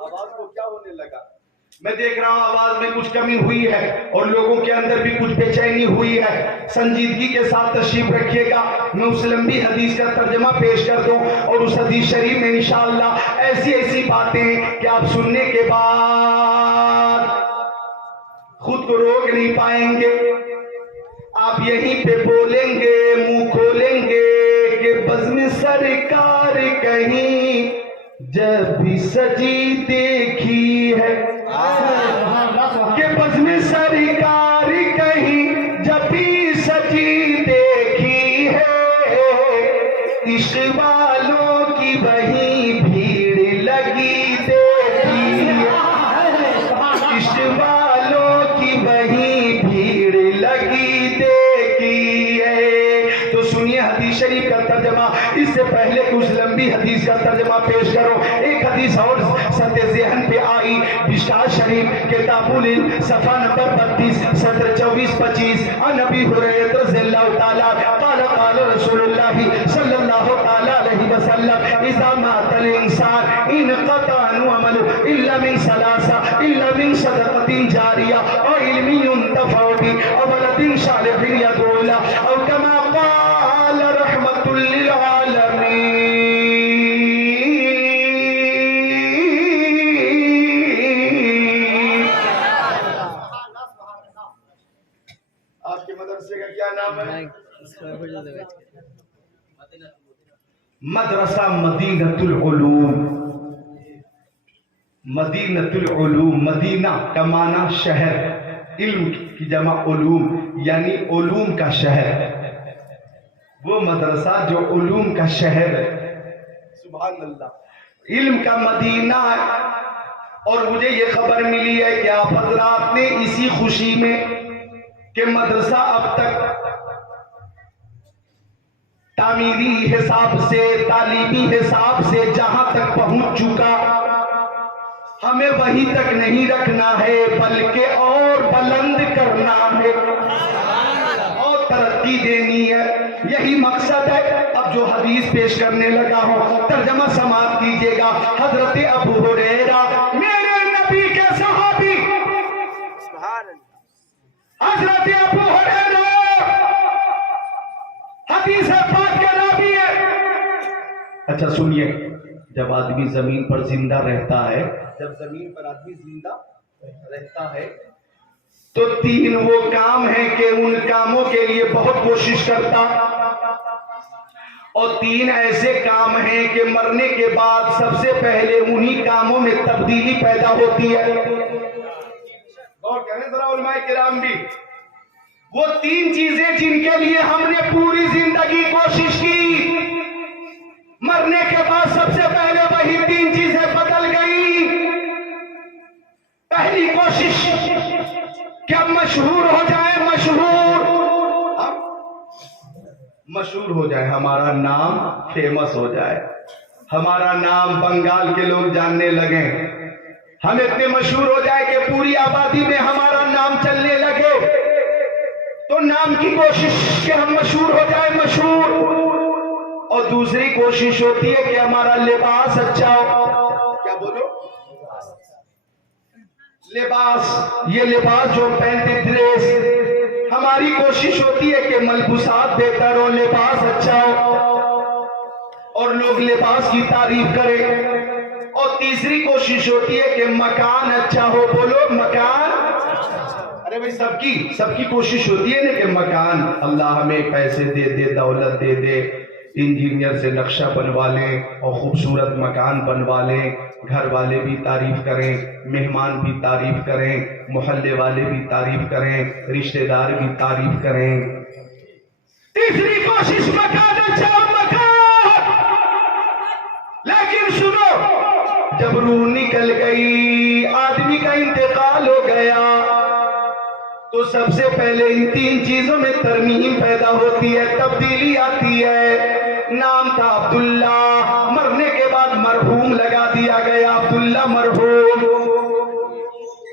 आवाज को क्या होने लगा? मैं देख रहा हूं आवाज में कुछ कमी हुई है और लोगों के अंदर भी कुछ बेचैनी हुई है। संजीदगी के साथ तशरीफ रखिएगा। मैं उस लंबी हदीस का तर्जमा पेश कर दूं और उस हदीस शरीफ में इंशाअल्लाह ऐसी ऐसी बातें कि आप सुनने के बाद खुद को रोक नहीं पाएंगे। आप यहीं पे बोलेंगे, मुंह खोलेंगे कि बज़्म सरकार कहीं जब भी सजी देखी है, कि बज़्म सरकार कहीं जब भी सजी देखी है, इश्क वालों की वही भीड़ लगी देखी है, इश्क वालों की वही भीड़ लगी देखी है। तो सुनिए हदीस शरीफ का तर्जमा। इससे पहले कि उस लंबी हदीस का तर्जमा पेश करो, एक हदीस और सत्य ज़हन पे आई। मिशकात शरीफ किताबुल इल्म सफ़ा नंबर 32 सत्र 24-25 अन अबी हुरैरा रज़ियल्लाहु ताला क़ाल क़ाल रसूलुल्लाह सल्लल्लाहु ताला अलैहि वसल्लम इज़ा मातल इंसान इनक़ता अमलु इल्ला मिन सलासा इल्ला मिन सदक़तिन जारिया और इल्मी युंतफ़अ बिही और वलदिन सालिहिन यदऊ लहु और कमा क़ाल रहमतुल लिल आलमीन। आपके मदरसे का क्या नाम है? मदरसा मदीनतुल उलूम। मदीनतुल उलूम, मदीना का माना शहर, इल्म की जमा उलूम यानी उलूम का शहर। वो मदरसा जो उलूम का शहर है, सुभान अल्लाह, इल्म का मदीना है। और मुझे ये खबर मिली है कि आप हजरात ने इसी खुशी में कि मदरसा अब तक तामीरी हिसाब से, तालीमी हिसाब से जहां तक पहुंच चुका, हमें वहीं तक नहीं रखना है बल्कि और बुलंद करना है और तरक्की देनी है। यही मकसद है। अब जो हदीस पेश करने लगा हूं, तर्जमा समाप्त कीजिएगा। हजरत अबू हुरैरा मेरे नबी के सहाबी, हजरत अबू हुरैरा हदीस पाक के रावी है। अच्छा सुनिए, जब आदमी जमीन पर जिंदा रहता है, जब जमीन पर आदमी जिंदा रहता है तो तीन वो काम है कि उन कामों के लिए बहुत कोशिश करता, और तीन ऐसे काम हैं कि मरने के बाद सबसे पहले उन्हीं कामों में तब्दीली पैदा होती है। और करें जरा उलमाए किराम भी, वो तीन चीजें जिनके लिए हमने पूरी जिंदगी कोशिश की, मरने के बाद सबसे पहले वही तीन चीजें बदल गई। पहली कोशिश कि हम मशहूर हो जाए, मशहूर हो जाए, हमारा नाम फेमस हो जाए, हमारा नाम बंगाल के लोग जानने लगे, हम इतने मशहूर हो जाए कि पूरी आबादी में हमारा नाम चलने लगे। तो नाम की कोशिश कि हम मशहूर हो जाए, मशहूर। और दूसरी कोशिश होती है कि हमारा लिबास अच्छा हो। क्या बोलो? लिबास, ये लिबास जो पहनते ड्रेस, हमारी कोशिश होती है कि मलबूसात बेहतर हो, लिबास अच्छा हो और लोग लिबास की तारीफ करें। और तीसरी कोशिश होती है कि मकान अच्छा हो। बोलो मकान। अरे भाई सबकी कोशिश होती है ना कि मकान, अल्लाह हमें पैसे दे दे, दौलत दे दे, इंजीनियर से नक्शा बनवा लें और खूबसूरत मकान बनवा लें, घर वाले भी तारीफ करें, मेहमान भी तारीफ करें, मोहल्ले वाले भी तारीफ करें, रिश्तेदार भी तारीफ करें। तीसरी कोशिश मकान अच्छा, मकान। लेकिन सुनो, जब रूह निकल गई, आदमी का इंतकाल हो गया, तो सबसे पहले इन तीन चीजों में तरमीम पैदा होती है, तब्दीली आती है। नाम था अब्दुल्ला, मरने के बाद मरहूम लगा दिया गया, अब्दुल्ला मरहूम।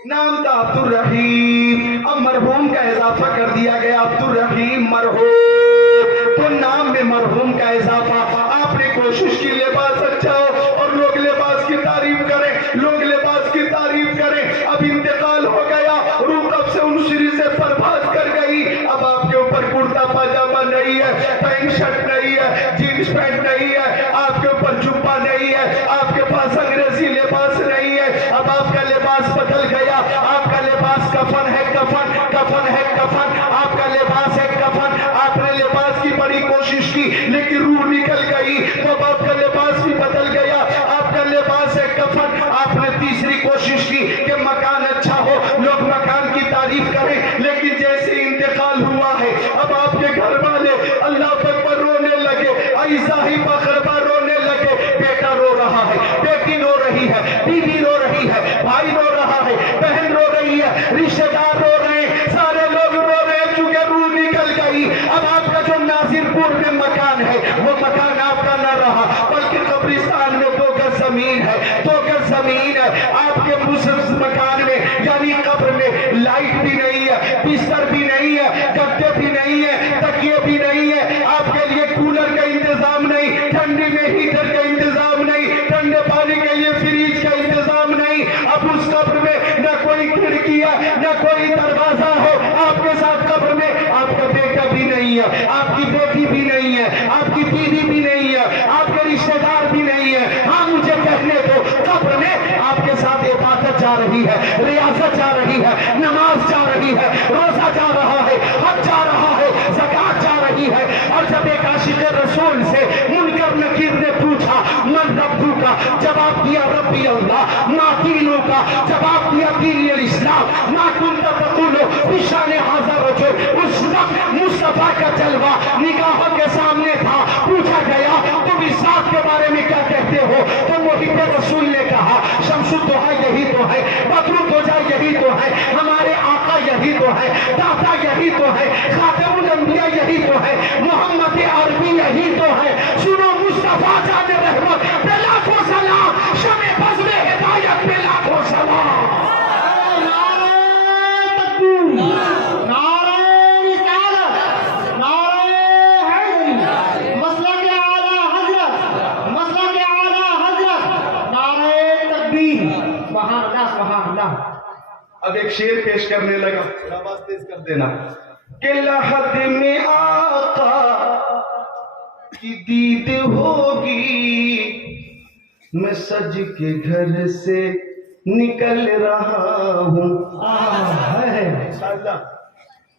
नाम था अब्दुल रहीम, अब मरहूम का इजाफा कर दिया गया, अब्दुल रहीम मरहूम। तो नाम में मरहूम का इजाफा। आपने कोशिश की लिबास अच्छा हो और लोग लिबास की तारीफ करें, लोग लिबास की तारीफ करें। अब जीन्स पैंट नहीं है, आपके ऊपर जुब्बा नहीं है, आपके पास अंग्रेजी लिबास नहीं है। अब आपका लिबास बदल गया, आपका लिबास कफन है, कफन कफन है, कफन आपका लिबास है, कफन। आपने लिबास की बड़ी कोशिश की लेकिन रूह निकल गई, तो अब आपका लिबास भी बदल गया, आपका लिबास है कफन। आपने तीसरी कोशिश की कि मकान अच्छा हो, लोग मकान की तारीफ करें, लेकिन जैसे इंतकाल हुआ है अब आपके घर वाले अल्लाह पर रोने लगे, ऐसा ही बखरबा रोने लगे। बेटा रो रहा है, बेटी रो रही है, बीवी रो रही है, भाई रो रहा है, बहन रो रही है, रिश्तेदार रो रहे हैं, सारे लोग रो रहे हैं क्योंकि रूह निकल गई। अब आपका जो नाजिरपुर में मकान है वो मकान आपका न रहा, बल्कि कब्रिस्तान में 2 गज जमीन है, 2 गज जमीन है। आपके उस मकान में यानी कब्र में लाइट भी नहीं है, बिस्तर भी नहीं है, गद्दे भी नहीं है, तकिए भी नहीं है, आपके लिए कूलर का इंतजाम नहीं, ठंडी में हीटर का इंतजाम नहीं, ठंडे पानी के लिए फ्रिज का इंतजाम नहीं। अब उस कब्र में न कोई खिड़की है, न कोई दरवाजा हो। आपके साथ कब्र में आपका बेटा भी नहीं है, आपकी बेटी भी नहीं है, आपकी बीवी भी नहीं है, आपके रिश्तेदार भी नहीं है। हाँ, मुझे कहने दो, कब्र में आपके साथ इबादत जा रही है, रियासत जा रही है, नमाज जा रही है, रोजा जा रहा है, हज जा रहा है, ज़कात जा रही है। और जब एक आशिक़ रसूल से मुनकर नकीर ने पूछा मन रब्बू का, जवाब दिया रब्बी अल्लाह। मा दीनू का, जवाब दिया दीन इस्लाम। मा कुंता तक़ूलु बिशाने हाज़ा रजुल, उस वक्त मुस्तफा का जलवा निगाहों के सामने था। पूछा गया तुम इस बात के बारे में क्या कहते हो? तो मुहिब रसूल ने कहा शम्सुद्दोहा यही तो है, बदरुद्दोजा यही तो है, हमारे आका यही तो है, दाता यही तो है, खातमुल अंबिया यही तो है, मोहम्मद अरबी यही तो है। सुनो मुस्तफा जाने रहमत पे लाखों सलाम, शमे बज़्म हिदायत पे लाखों सलाम। अब एक शेर पेश करने लगा, आवाज तेज कर देना। कि लहद में आका की दीद होगी, मैं सज के घर से निकल रहा हूँ।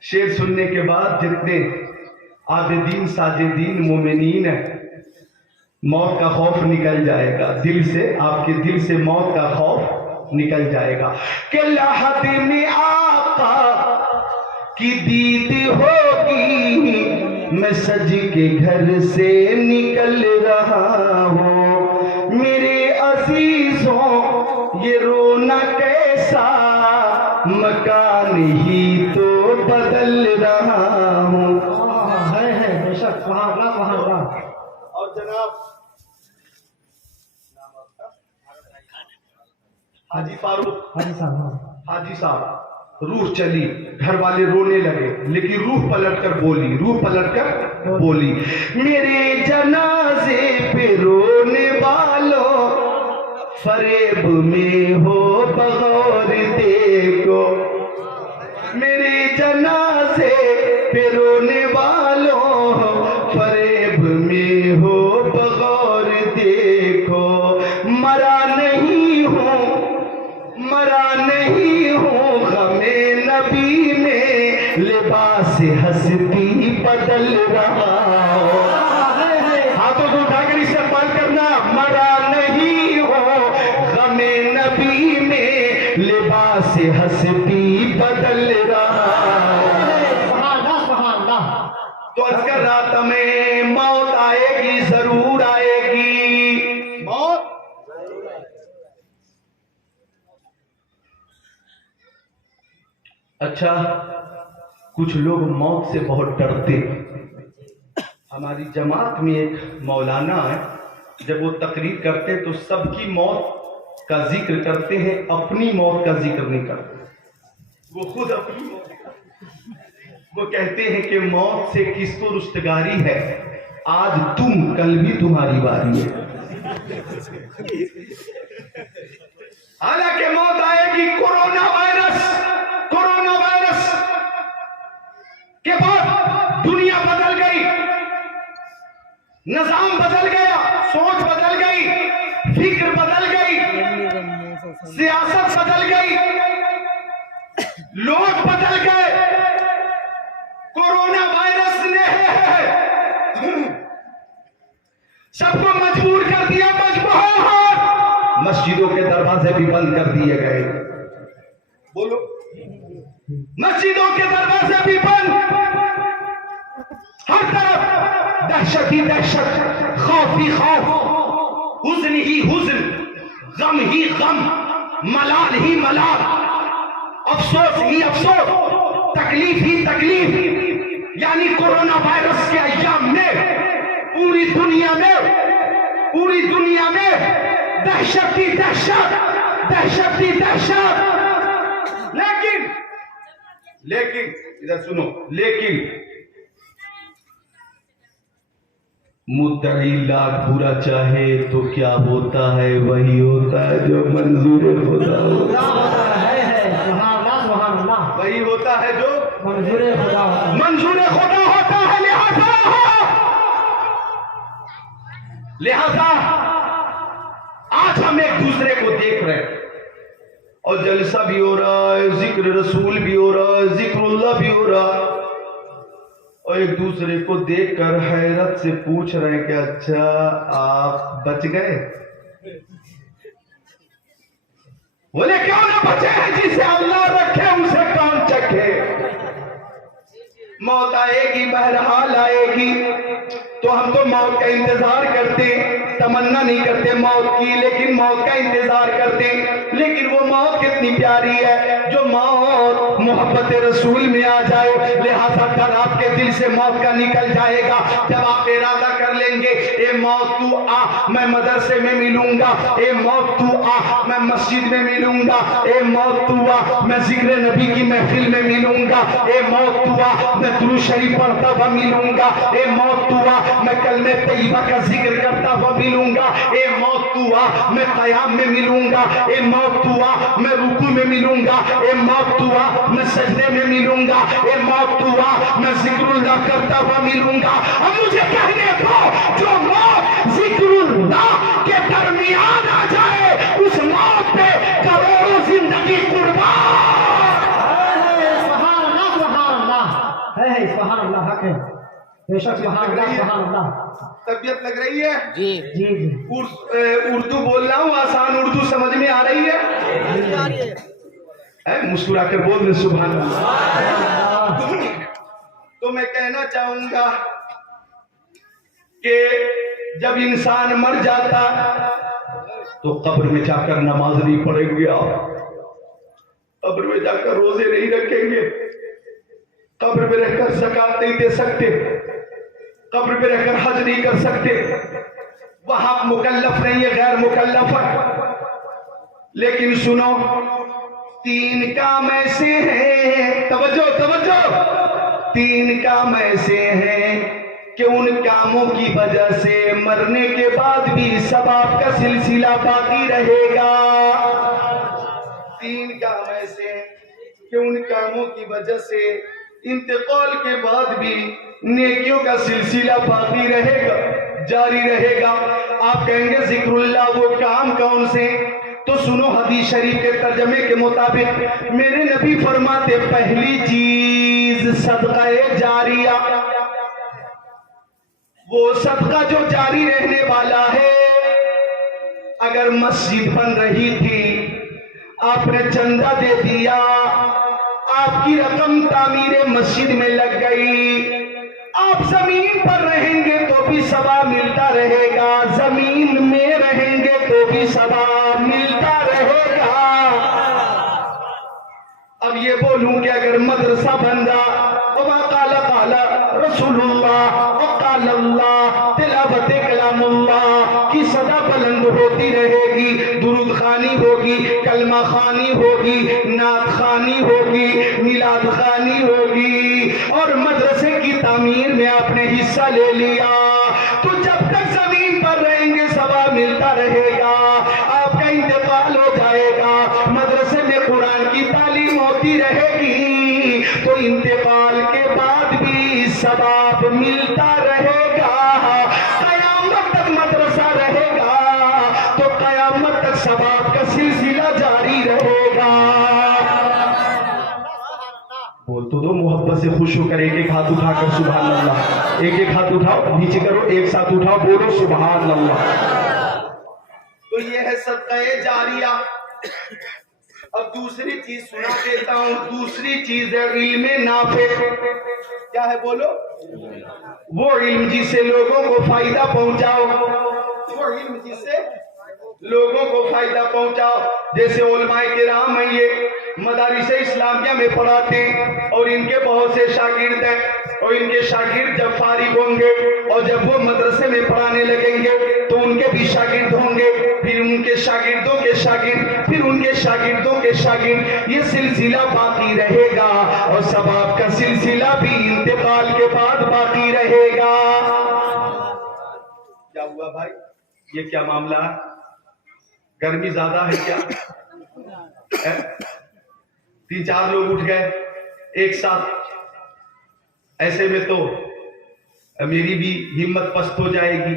शेर सुनने के बाद जितने आबिदीन साजिदीन मोमिनीन है, मौत का खौफ निकल जाएगा दिल से, आपके दिल से मौत का खौफ निकल जाएगा। कि लहद में आका की दीद होगी, मैं सज के घर से निकल रहा हूँ। मेरे अजीजों ये रोना कैसा, मकान ही तो बदल रहा हूँ। है बेशक, और जनाब हाजी फारूक, हाजी साहब, रूह चली, घर वाले रोने लगे, लेकिन रूह पलटकर बोली, रूह पलटकर बोली, मेरे जनाजे पे रोने वालों, फरेब में हो बगौर देखो। मेरे जनाजे पे रोने वालों, फरेब में हो बगौर देखो। मरा नहीं हूँ, मरा नहीं हूँ, गमे नबी में लिबास हस्ती बदल रहा हो। हाथों को उठाकर इस्तेमाल करना। मरा नहीं हो, गमे नबी में लिबास हस्ती बदल रहा हो। तो अर्ज़ कर रहा था मैं, मौत आएगी, जरूर आएगी, मौत अच्छा। कुछ लोग मौत से बहुत डरते। हमारी जमात में एक मौलाना है, जब वो तकरीर करते तो सबकी मौत का जिक्र करते हैं, अपनी मौत का जिक्र नहीं करते। वो खुद अपनी मौत, वो कहते हैं कि मौत से किस तो रुस्तगारी है, आज तुम कल भी तुम्हारी बारी है। हालांकि मौत आएगी। कोरोना वायरस के बाद दुनिया बदल गई। निजाम बदल गया, सोच बदल गई, फिक्र बदल गई, सियासत बदल गई, लोग बदल गए। कोरोना वायरस ने सबको मजबूर कर दिया, मजबूर। मस्जिदों के दरवाजे भी बंद कर दिए गए। बोलो, मस्जिदों के दरवाजे भी बंद, हर तरफ दहशत ही दहशत, खौफ ही खौफ, हुज़्न ही हुज़्न, गम ही गम, मलाल ही मलाल, अफसोस ही अफसोस, तकलीफ ही तकलीफ। यानी कोरोना वायरस के अय्याम में पूरी दुनिया में दहशत ही दहशत, दहशत ही दहशत। लेकिन इधर सुनो, लेकिन मुद्दई लाख बुरा चाहे तो क्या होता है, वही होता है जो मंजूर खुदा होता है, वही होता है जो मंजूर खुदा होता है। लिहाजा आज हम एक दूसरे को देख रहे हैं और जलसा भी हो रहा है, जिक्र रसूल भी हो रहा है, जिक्रुल्लाह भी हो रहा है, और एक दूसरे को देखकर हैरत से पूछ रहे हैं कि अच्छा आप बच गए? बोले क्यों ना बचे हैं, जिसे अल्लाह रखे उसे कौन चखे। मौत आएगी, बहरहाल आएगी, तो हम तो मौत का इंतजार करते, तमन्ना नहीं करते मौत की, लेकिन मौत का इंतजार करते। लेकिन वो मौत कितनी प्यारी है जो मौत मोहब्बत रसूल में आ जाए। लिहाजा कल आपके दिल से मौत का निकल जाएगा जब आप इरादा कर लेंगे, ए मौत तू आ, मैं मदरसे में मिलूंगा, ए मौत तू आ, मैं मस्जिद में मिलूंगा, ए मौत तू आ, मैं जिक्र नबी की महफिल में मिलूंगा, ए मौत तू आ, मैं दुरूद शरीफ पढ़ता हुआ मिलूंगा, ए मौत तू आ, मैं कलमे तैयबा का जिक्र करता हुआ मिलूंगा, ए मौत तू आ, मैं क़याम में मिलूंगा, ए मौत तू आ, मैं रुकू में मिलूंगा, ए मौत तू आ, मैं सजदे में मिलूंगा, ए मौत तू आ, मैं जिक्रुल्लाह करता हुआ मिलूंगा। अब मुझे कहने दो, जो मौत जिक्रुल्लाह के दरमियान आ जाए, उस मौत पे करोड़ों जिंदगी कुर्बान। बेशक तबीयत लग रही है जी जी जी। उर्दू बोल रहा हूँ, आसान उर्दू समझ में आ रही है? मुस्कुरा कर बोल दे सुभान अल्लाह। तो मैं कहना चाहूंगा कि जब इंसान मर जाता तो कब्र में जाकर नमाज नहीं पढ़ेंगे आप, कब्र में जाकर रोजे नहीं रखेंगे, कब्र में रहकर ज़कात नहीं दे सकते, कब्र में रहकर हज नहीं कर सकते, वहां आप मुकल्लफ नहीं है, गैर मुकल्लफ है। लेकिन सुनो, 3 काम ऐसे हैं, तवज्जो तवज्जो, 3 काम ऐसे हैं कि उन कामों की वजह से मरने के बाद भी सवाब का सिलसिला बाकी रहेगा। 3 काम ऐसे हैं कि उन कामों की वजह से इंतकाल के बाद भी नेकियों का सिलसिला बाकी रहेगा, जारी रहेगा। आप कहेंगे जिक्रुल्लाह वो काम कौन से? तो सुनो, हदीस शरीफ के तर्जमे के मुताबिक मेरे नबी फरमाते, पहली चीज सदका जारिया, वो सदका जो जारी रहने वाला है। अगर मस्जिद बन रही थी, आपने चंदा दे दिया, आपकी रकम तामीर मस्जिद में लग गई, आप जमीन पर रहेंगे तो भी सवाब मिलता रहेगा, जमीन में रहेंगे तो भी सवाब मिलता रहेगा। अब ये बोलूं कि अगर मदरसा बन रहा, काला काला रसूलुल्लाह अल्लाह तिलावत कलामुल्लाह की सदा बुलंद होती रहेगी, दुरूद खानी होगी, कलमा खानी होगी, नात खानी होगी, मिलाद खानी होगी, और मदरसे की तामीर में आपने हिस्सा ले लिया, तो जब तक जमीन पर रहेंगे सवाब मिलता रहेगा। आपका इंतकाल हो जाएगा, मदरसे में कुरान की तालीम होती रहेगी, तो इंतकाल के बाद भी सवाब मिलता रहेगा। बोल तो दो मोहब्बत से खुश होकर एक एक हाथ उठाकर सुभान अल्लाह। एक एक हाथ उठाओ, नीचे करो, एक साथ उठाओ, बोलो सुभान अल्लाह। तो ये है सदक़े जारिया। अब दूसरी चीज सुना देता हूं। दूसरी चीज है इल्मे नाफे। क्या है बोलो? वो इल्म जिससे लोगों को फायदा पहुंचाओ, वो इल्म जिससे लोगों को फायदा पहुंचाओ। जैसे उलमाए किराम है, ये मदारिस इस्लामिया में पढ़ाते हैं और इनके बहुत से शागिर्द हैं, और इनके शागिर्द जब फारिग होंगे और जब वो मदरसे में पढ़ाने लगेंगे तो उनके भी शागिर्द होंगे, फिर उनके शागिर्दों के शागिर्द, फिर उनके शागिर्दों के शागिर्द। ये सिलसिला बाकी रहेगा और सवाब का सिलसिला भी इंतकाल के बाद बाकी रहेगा। क्या हुआ भाई? ये क्या मामला है? गर्मी ज्यादा है क्या? 3-4 लोग उठ गए एक साथ, ऐसे में तो मेरी भी हिम्मत पस्त हो जाएगी।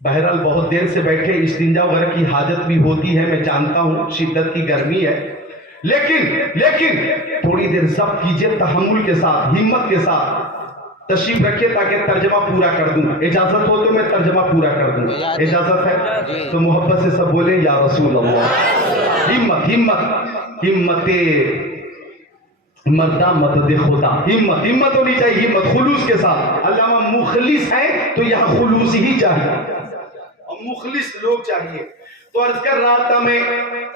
बहरहाल बहुत देर से बैठे, इस्तिंजा वगैरह की हाजत भी होती है, मैं जानता हूं शिद्दत की गर्मी है, लेकिन थोड़ी देर सब कीजिए तहम्मुल के साथ, हिम्मत के साथ तशरीफ रखिए ताकि तर्जमा पूरा कर दूं। इजाजत हो तो मैं तर्जमा पूरा कर दूं। इजाजत है तो मोहब्बत से सब बोले या रसूल अल्लाह। हिम्मत हिम्मत हिम्मते मर्दा मदद खुदा। हिम्मत होनी चाहिए, हिम्मत खुलूस के साथ। अल्लामा मुखलिस है तो यहाँ खुलूस ही चाहिए और मुखलिस लोग चाहिए। तो अर्ज कर रहा था मैं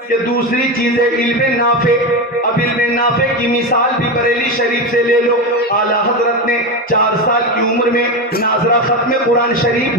कि दूसरी चीज है इल्मे नाफे। अब इल्मे नाफे की मिसाल भी बरेली शरीफ से ले लो। आला हजरत ने 4 साल की उम्र में नाजरा खत्म कुरान शरीफ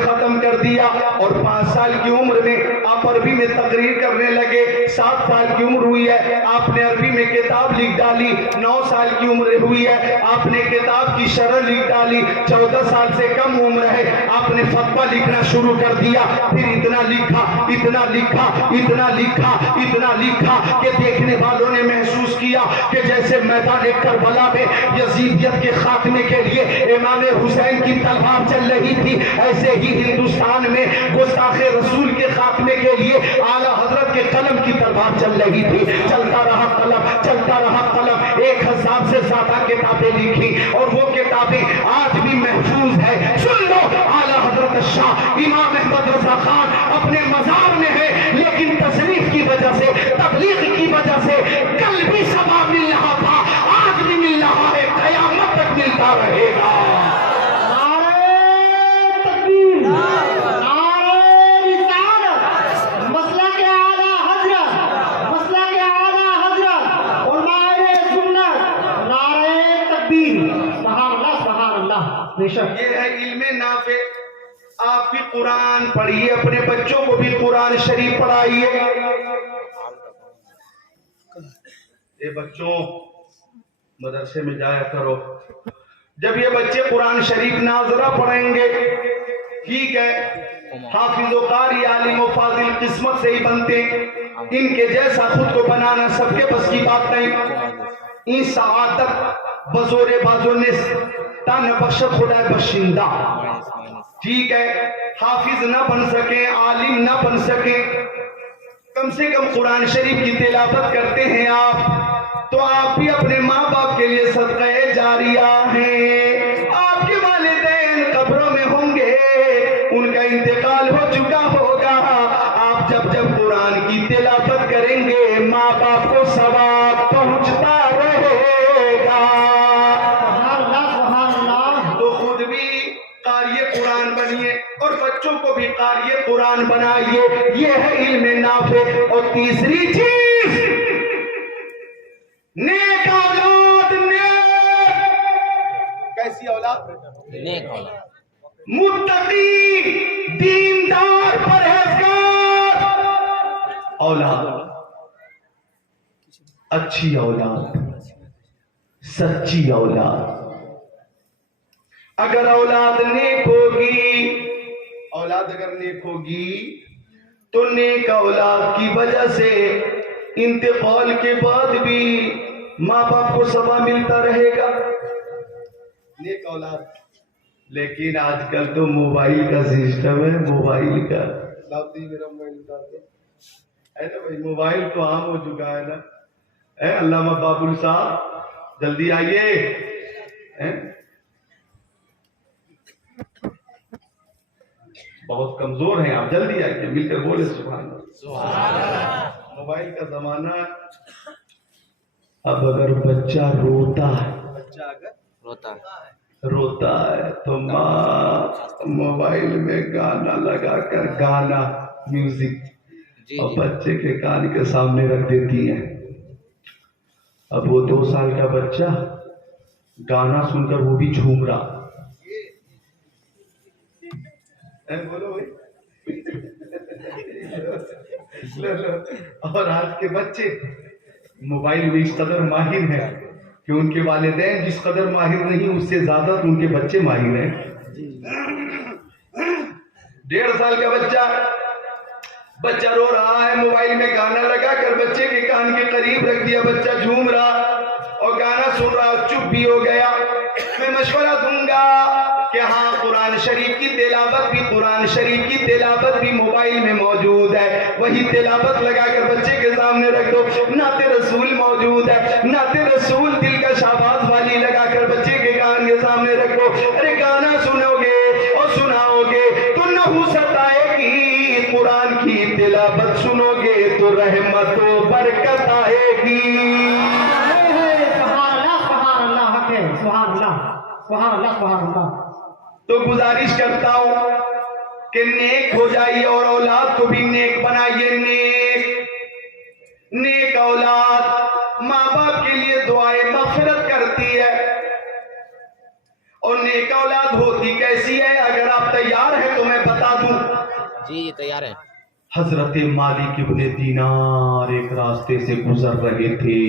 खत्म कर दिया और 5 साल की उम्र में आप अरबी में तकरीर करने लगे। 7 साल की उम्र हुई है, आपने अरबी में किताब लिख डाली। 9 साल की उम्र हुई है, आपने किताब की शरह लिख डाली। 14 साल से कम उम्र है, आपने फतवा लिखना शुरू कर दिया। फिर इतना लिखा इतना लिखा इतना लिखा इतना लिखा कि देखने वालों ने महसूस किया कि जैसे मैदान करबला में यजीदियत के खात्मे के लिए इमाम हुसैन की तलवार चल रही थी, ऐसे ही हिंदुस्तान में गुस्ताखे रसूल के खात्मे के लिए आला हजरत के कलम की तलवार चल रही थी। चलता रहा कलम, चलता रहा कलम। 1000 से ज्यादा किताबें लिखी और वो किताबें आज भी महफूज है। सुन लो, आला हजरत शाह इमाम अहमद रजा खान अपने मजार में है, लेकिन तशरीफ की वजह से, तबलीग की वजह से कल भी सवाब मिल रहा था, आज भी मिल रहा है, कयामत तक मिलता रहेगा। ये है इल्मे नाफे। आप भी कुरान पढ़िए, अपने बच्चों को भी कुरान शरीफ पढ़ाइए। ये बच्चों मदरसे में जाया करो। जब ये बच्चे कुरान शरीफ नाजरा पढ़ेंगे, ठीक है, हाफिज़ व कारी आलिम व फाजिल किस्मत से ही बनते। इनके जैसा खुद को बनाना सबके बस की बात नहीं। इन सआदत बजोरे बाजोने तान बख्श खुदा बशिंदा, ठीक है, हाफिज ना बन सके, आलिम ना बन सके, कम से कम कुरान शरीफ की तिलावत करते हैं आप, तो आप भी अपने माँ बाप के लिए सदक़े जारिया हैं। आपके वालिदैन कब्रों में होंगे, उनका इंतकाल हो चुका होगा। आप जब जब कुरान की तिलावत करेंगे, माँ बाप को सवाब पहुंचता रहेगा। तो खुद भी कारिए कुरान बनिए और बच्चों को भी कारिए कुरान बनाइए। ये है इल्मे नाफे। और तीसरी चीज, नेक औलाद। नेक कैसी औलाद? नेक औलाद, मुत्तकी, दीनदार, परहेजगार औलाद, अच्छी औलाद, सच्ची औलाद। अगर औलाद नेक होगी, औलाद अगर नेक होगी तो नेक औलाद की वजह से इंतकाल के बाद भी माँ बाप को सवा मिलता रहेगा। नेक औलाद। लेकिन आजकल तो मोबाइल का सिस्टम है, मोबाइल का। है ना भाई, मोबाइल तो आम हो चुका है ना। है अल्लामा बाबुल साहब जल्दी आइए। बहुत कमजोर हैं आप, जल्दी आइए, मिलकर बोले सुभान अल्लाह। मोबाइल का जमाना। अब अगर बच्चा रोता है, रोता है तो माँ मोबाइल में गाना लगाकर, गाना म्यूजिक और बच्चे के कान के सामने रख देती है। अब वो 2 साल का बच्चा गाना सुनकर वो भी झूम रहा। बोलो भाई। और आज के बच्चे मोबाइल में इस कदर माहिर हैं कि उनके वालिदैन जिस कदर माहिर नहीं, उससे ज्यादा तो उनके बच्चे माहिर हैं। 1.5 साल का बच्चा रो रहा है, मोबाइल में गाना लगाकर बच्चे के कान के करीब रख दिया, बच्चा झूम रहा और गाना सुन रहा, चुप भी हो गया। मैं मशवरा दूंगा कि हाँ, कुरान शरीफ की तिलावत भी मोबाइल में मौजूद है, वही तिलावत लगाकर बच्चे के सामने रख दो। नाते रसूल मौजूद है, नाते रसूल दिल का शाबाश वाली लगाकर बच्चे के कान के सामने रख दो। अरे गाना सुनोगे और सुनाओगे तो नहुसत आएगी, कुरान की तिलावत सुनोगे तो रहमत व बरकत आएगी। तो गुजारिश करता हूं कि नेक हो जाइए और औलाद को भी नेक बनाइए। नेक औलाद माँ बाप के लिए दुआएं मग़फ़िरत करती है। और नेक औलाद होती कैसी है, अगर आप तैयार हैं तो मैं बता दूं। जी तैयार है। हजरत मालिक इब्ने दीनार एक रास्ते से गुजर रहे थे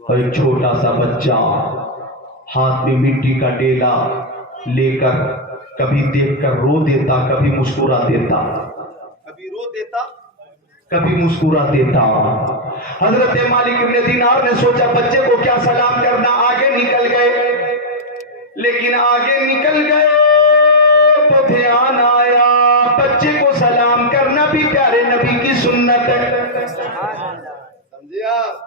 और एक छोटा सा बच्चा हाथ में मिट्टी का डेला लेकर कभी देखकर रो देता, कभी मुस्कुरा देता, कभी रो देता, कभी मुस्कुरा देता। हजरत मालिक इब्ने दीनार ने सोचा बच्चे को क्या सलाम करना, आगे निकल गए। लेकिन आगे निकल गए तो ध्यान आया बच्चे को सलाम करना भी प्यारे नबी की सुन्नत है। समझे आप?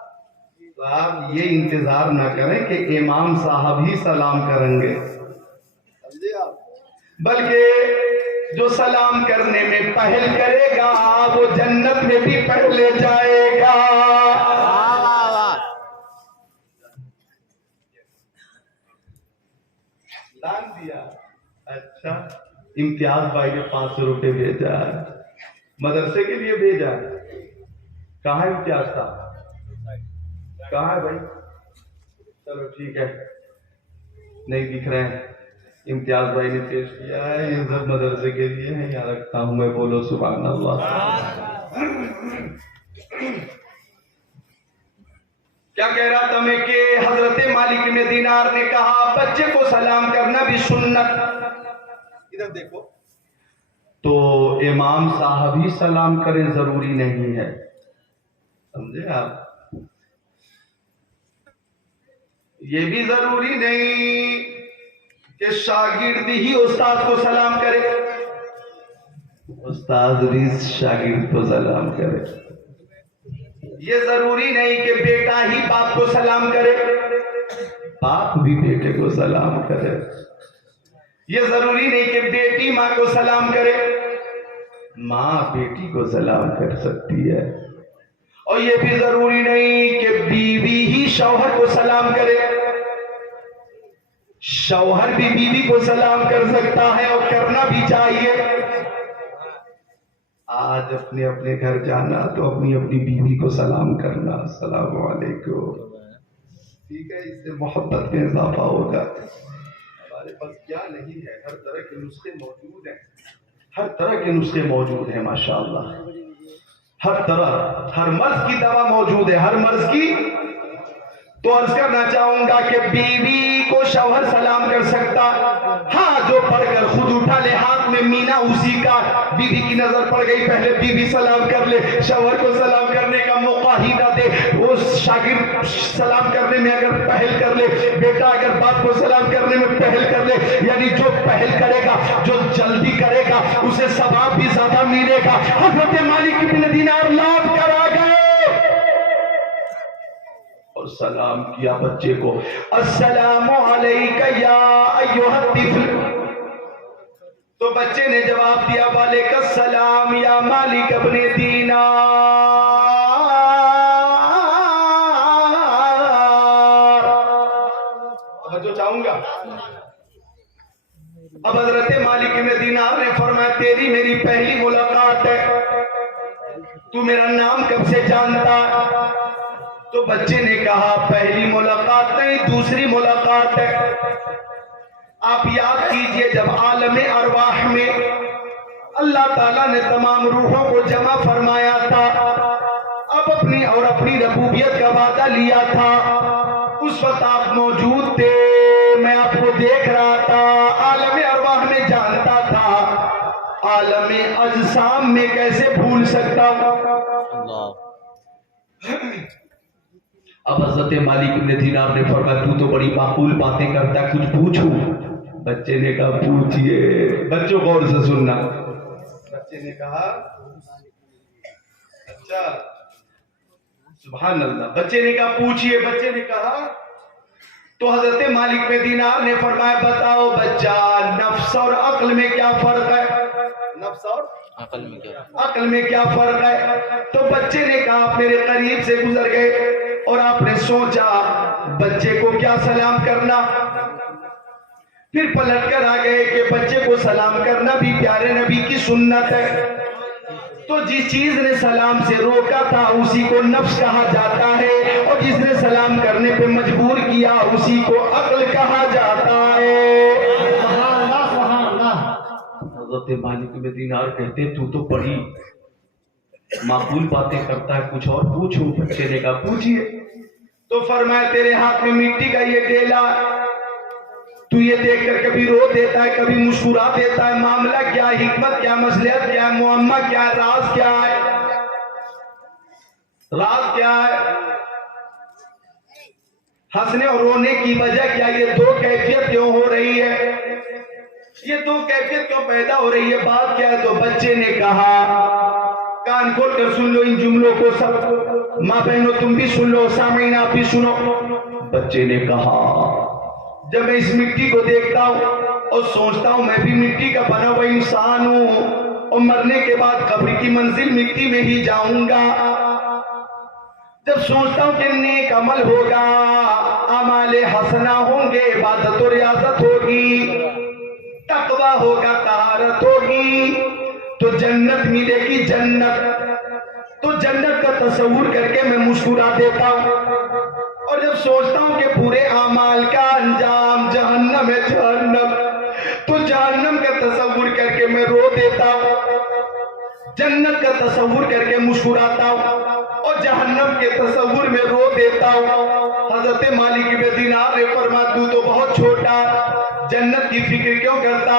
आप ये इंतजार ना करें कि इमाम साहब ही सलाम करेंगे, समझे आप? बल्कि जो सलाम करने में पहल करेगा वो जन्नत में भी पहले जाएगा। दान दिया, अच्छा, इम्तियाज भाई ने 500 रुपए भेजा, मदरसे के लिए भेजा। कहाँ इम्तियाज था, कहाँ है भाई? चलो ठीक है, नहीं दिख रहे हैं। इम्तियाज भाई ने पेश किया है, ये सब मदरसे के लिए है, यहाँ रखता हूं मैं, बोलो सुभान अल्लाह। क्या कह रहा था मैं कि हजरत मालिक इब्ने दीनार ने कहा बच्चे को सलाम करना भी सुन्नत। इधर देखो, तो इमाम साहब ही सलाम करें जरूरी नहीं है, समझे आप? ये भी जरूरी नहीं कि शागिर्द ही उस्ताद को सलाम करे, उस्ताद भी शागिर्द को सलाम करे। ये जरूरी नहीं कि बेटा ही बाप को सलाम करे, बाप भी बेटे को सलाम करे। ये जरूरी नहीं कि बेटी माँ को सलाम करे, माँ बेटी को सलाम कर सकती है। और ये भी जरूरी नहीं कि बीवी ही शौहर को सलाम करे, शौहर भी बीवी को सलाम कर सकता है और करना भी चाहिए। आज अपने अपने घर जाना तो अपनी अपनी बीवी को सलाम करना, अस्सलाम वालेकुम, ठीक है? इससे मोहब्बत में इजाफा होगा। हमारे पास क्या नहीं है, हर तरह के नुस्खे मौजूद हैं, हर तरह के नुस्खे मौजूद हैं माशाअल्लाह। हर तरह, हर मर्ज की दवा मौजूद है, हर मर्ज की। तो अर्ज करना चाहूंगा कि बीवी को शौहर सलाम कर सकता, हाँ, जो पढ़कर खुद उठा ले हाथ में मीना उसी का, बीवी की नजर पड़ गई, पहले बीवी सलाम कर ले, शौहर को सलाम करने का मौका ही ना दे। वो शागिर्द सलाम करने में अगर पहल कर ले, बेटा अगर बाप को सलाम करने में पहल कर ले, यानी जो पहल करेगा, जो जल्दी करेगा, उसे सवाब भी ज्यादा मिलेगा। हज़रत मालिक इब्ने दीनार लाख सलाम किया बच्चे को, अस्सलामु अलैका या अय्युहत तिफ़ल। तो बच्चे ने जवाब दिया वालेकुम सलाम या मालिक इब्ने दीनार। अब जो चाहूंगा, अब हजरत मालिक इब्ने दीनार ने फरमाया तेरी मेरी पहली मुलाकात है, तू मेरा नाम कब से जानता? तो बच्चे ने कहा पहली मुलाकात नहीं, दूसरी मुलाकात है। आप याद कीजिए जब आलमे अरवाह में अल्लाह ताला ने तमाम रूहों को जमा फरमाया था, अब अपनी और अपनी रबूबियत का वादा लिया था, उस वक्त आप मौजूद थे, मैं आपको देख रहा था, आलमे अरवाह में जानता था, आलमे अजसाम में कैसे भूल सकता हूं? अब हजरत मालिक इब्ने दीनार ने फरमाया तू तो बड़ी माकूल बातें करता है, कुछ पूछूं? बच्चे ने कहा पूछिए। बच्चों गौर से सुनना। बच्चे ने कहा अच्छा सुभान अल्लाह। बच्चे ने कहा पूछिए। बच्चे ने कहा, तो हजरत मालिक इब्ने दीनार ने फरमाया बताओ बच्चा, नफ्स और अक्ल में क्या फर्क है? नफ्स और अक्ल में क्या फर्क है? तो बच्चे ने कहा आप मेरे करीब से गुजर गए और आपने सोचा बच्चे को क्या सलाम करना, फिर पलट कर आ गए कि बच्चे को सलाम करना भी प्यारे नबी की सुन्नत है। तो जिस चीज ने सलाम से रोका था उसी को नफ्स कहा जाता है, और जिसने सलाम करने पे मजबूर किया उसी को अक्ल कहा जाता है। हज़रत मालिक इब्ने दीनार कहते तू तो बड़ी माकूल बातें करता है, कुछ और पूछो? बच्चे ने कहा पूछिए। तो फरमाया तेरे हाथ में मिट्टी का ये डेला, तू ये देखकर कभी रो देता है, कभी मुस्कुरा देता है, मामला क्या है, हिकमत क्या, मसलहत क्या है, मुअम्मा क्या है, राज क्या है? राज क्या है? हंसने और रोने की वजह क्या? ये दो कैफियत क्यों हो रही है? ये दो कैफियत क्यों पैदा हो रही है? बात क्या है? तो बच्चे ने कहा कान खोल कर सुन लो इन जुमलों को, सब माँ बहनों तुम भी सुन लो, सामीन आप भी सुनो। बच्चे ने कहा जब मैं इस मिट्टी को देखता हूँ और सोचता हूँ मैं भी मिट्टी का बना हुआ इंसान हूँ और मरने के बाद कब्र की मंजिल मिट्टी में ही जाऊंगा, जब सोचता हूँ कि नेक अमल होगा, अमाले हसना होंगे, इबादत और रियाजत होगी, तकवा होगा, तहारत होगी, तो जन्नत मिलेगी, जन्नत। तो जन्नत का तस्वुर करके मैं मुस्कुरा देता हूँ, और जब सोचता हूँ कि पूरे अमाल का अंजाम जहन्नम है, जहन्नम, तो जहन्नम का तस्वुर करके मैं रो देता हूँ, जन्नत का तस्वुर करके मुस्कुराता हूँ, और जहन्नम के तस्वुर में रो देता हूँ। हजरत मालिक इब्ने दीनार ने फरमाया तू तो बहुत छोटा, जन्नत की फिक्र क्यों करता,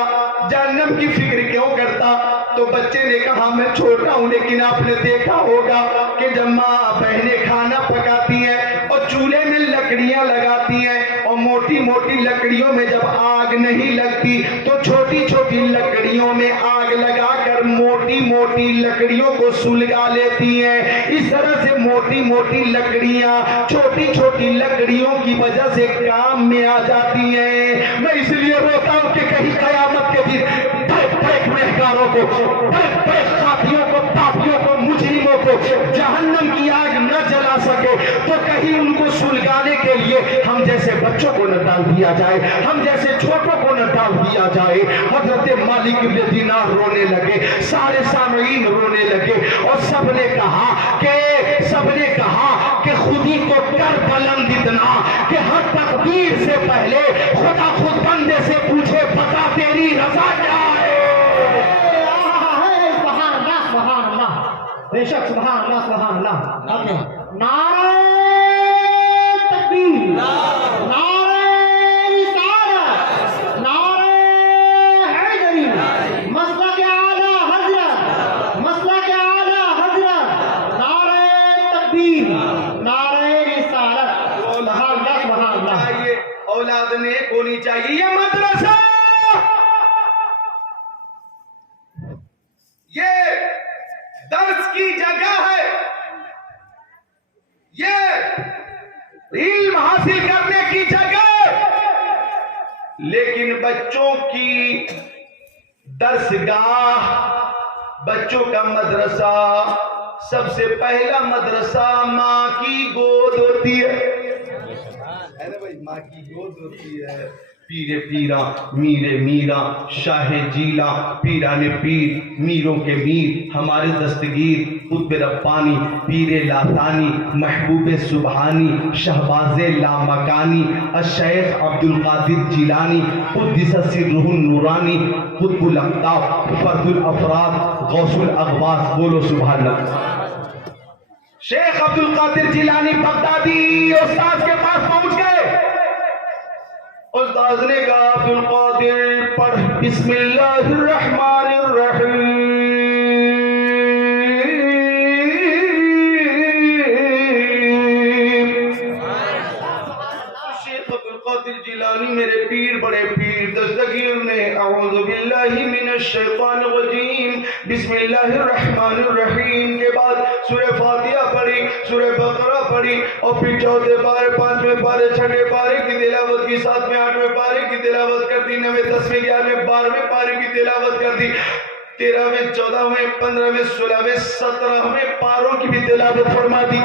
जहन्नम की फिक्र क्यों करता? तो बच्चे ने कहा मैं छोटा हूँ, लेकिन आपने देखा होगा कि जब माँ बहनें खाना पकाती हैं और चूल्हे में लकड़ियां लगाती हैं, और मोटी मोटी लकड़ियों में जब आग नहीं लगती तो छोटी छोटी लकड़ियों में आग लगाकर मोटी मोटी लकड़ियों को सुलगा लेती हैं। इस तरह से मोटी मोटी लकड़ियां छोटी छोटी लकड़ियों की वजह से काम में आ जाती हैं। मैं इसलिए रोता हूँ कि कहीं कयामत के दिन गुनहगारों को, साथियों को, पापियों को, मुजरिमों को जहन्नम की आग न जला सके, तो कहीं उनको सुलगाने के लिए हम जैसे बच्चों को न डाल दिया जाए, हम जैसे छोटों को न डाल दिया जाए। हजरत मालिक इब्ने दीनार रोने लगे, सारे सामईन रोने लगे, और सबने कहा कि खुदी को कर बुलंद इतना कि हर तकदीर से पहले खुदा खुद बंदे से पूछे बता तेरी रजा क्या है? बेशक सुभान अल्लाह। आपने नारे तकबीर, नारे रिसालत, नारे हैदरी, मसलक आला हजरत, मसलक आला हजरत, नारे तकबीर, नारे रिसालत। सुभान अल्लाह। ये औलाद ने होनी चाहिए, ये मदरसा, ये दर्स की जगह है, ये इल्म हासिल करने की जगह, लेकिन बच्चों की दरसगाह, बच्चों का मदरसा, सबसे पहला मदरसा माँ की गोद होती है ना भाई, माँ की गोद होती है। पीरे पीरा, मीरे मीरा, शाहे जीला, पीरा ने पीर, मीरों के मीर, हमारे दस्तगीर, कुतुब रब्बानी, पीरे लातानी, महबूब सुबहानी, शहबाजे लामकानी, अशैख अब्दुल कादिर जिलानी, कुद्दिस सिर्रुहुन नूरानी, कुतुबुल अक़ताब, फर्दुल अफराद, गौसुल अग़वास। बोलो सुभान अल्लाह। शेख अब्दुल कादिर जिलानी बगदादी उस्ताद के पास पहुंच गए। उस्ताद ने कहा अब्दुल कादिर पढ़ बिस्मिल्लाहिर रहमानिर रहीम। शेख अब्दुल कादिर जिलानी मेरे पीर, बड़े पीर दस्तगीर ने अऊज़ु बिल्लाहि मिनश शैतानिर रजीम बिस्मिल्लाहिर रहमानिर रहीम के बाद सूरह फातिहा पढ़ी, सूरह बकरा पढ़ी और फिर चौथे पारे, पांचवें पारे, छठे पारे की तिलावत की, सातवें आठवें पारे की तिलावत कर दी, 9वें 10वें 11वें 12वें पारे की तिलावत कर दी, 13वें 14वें 15वें 16वें 17वें पारों की भी तिलावत फरमा दी।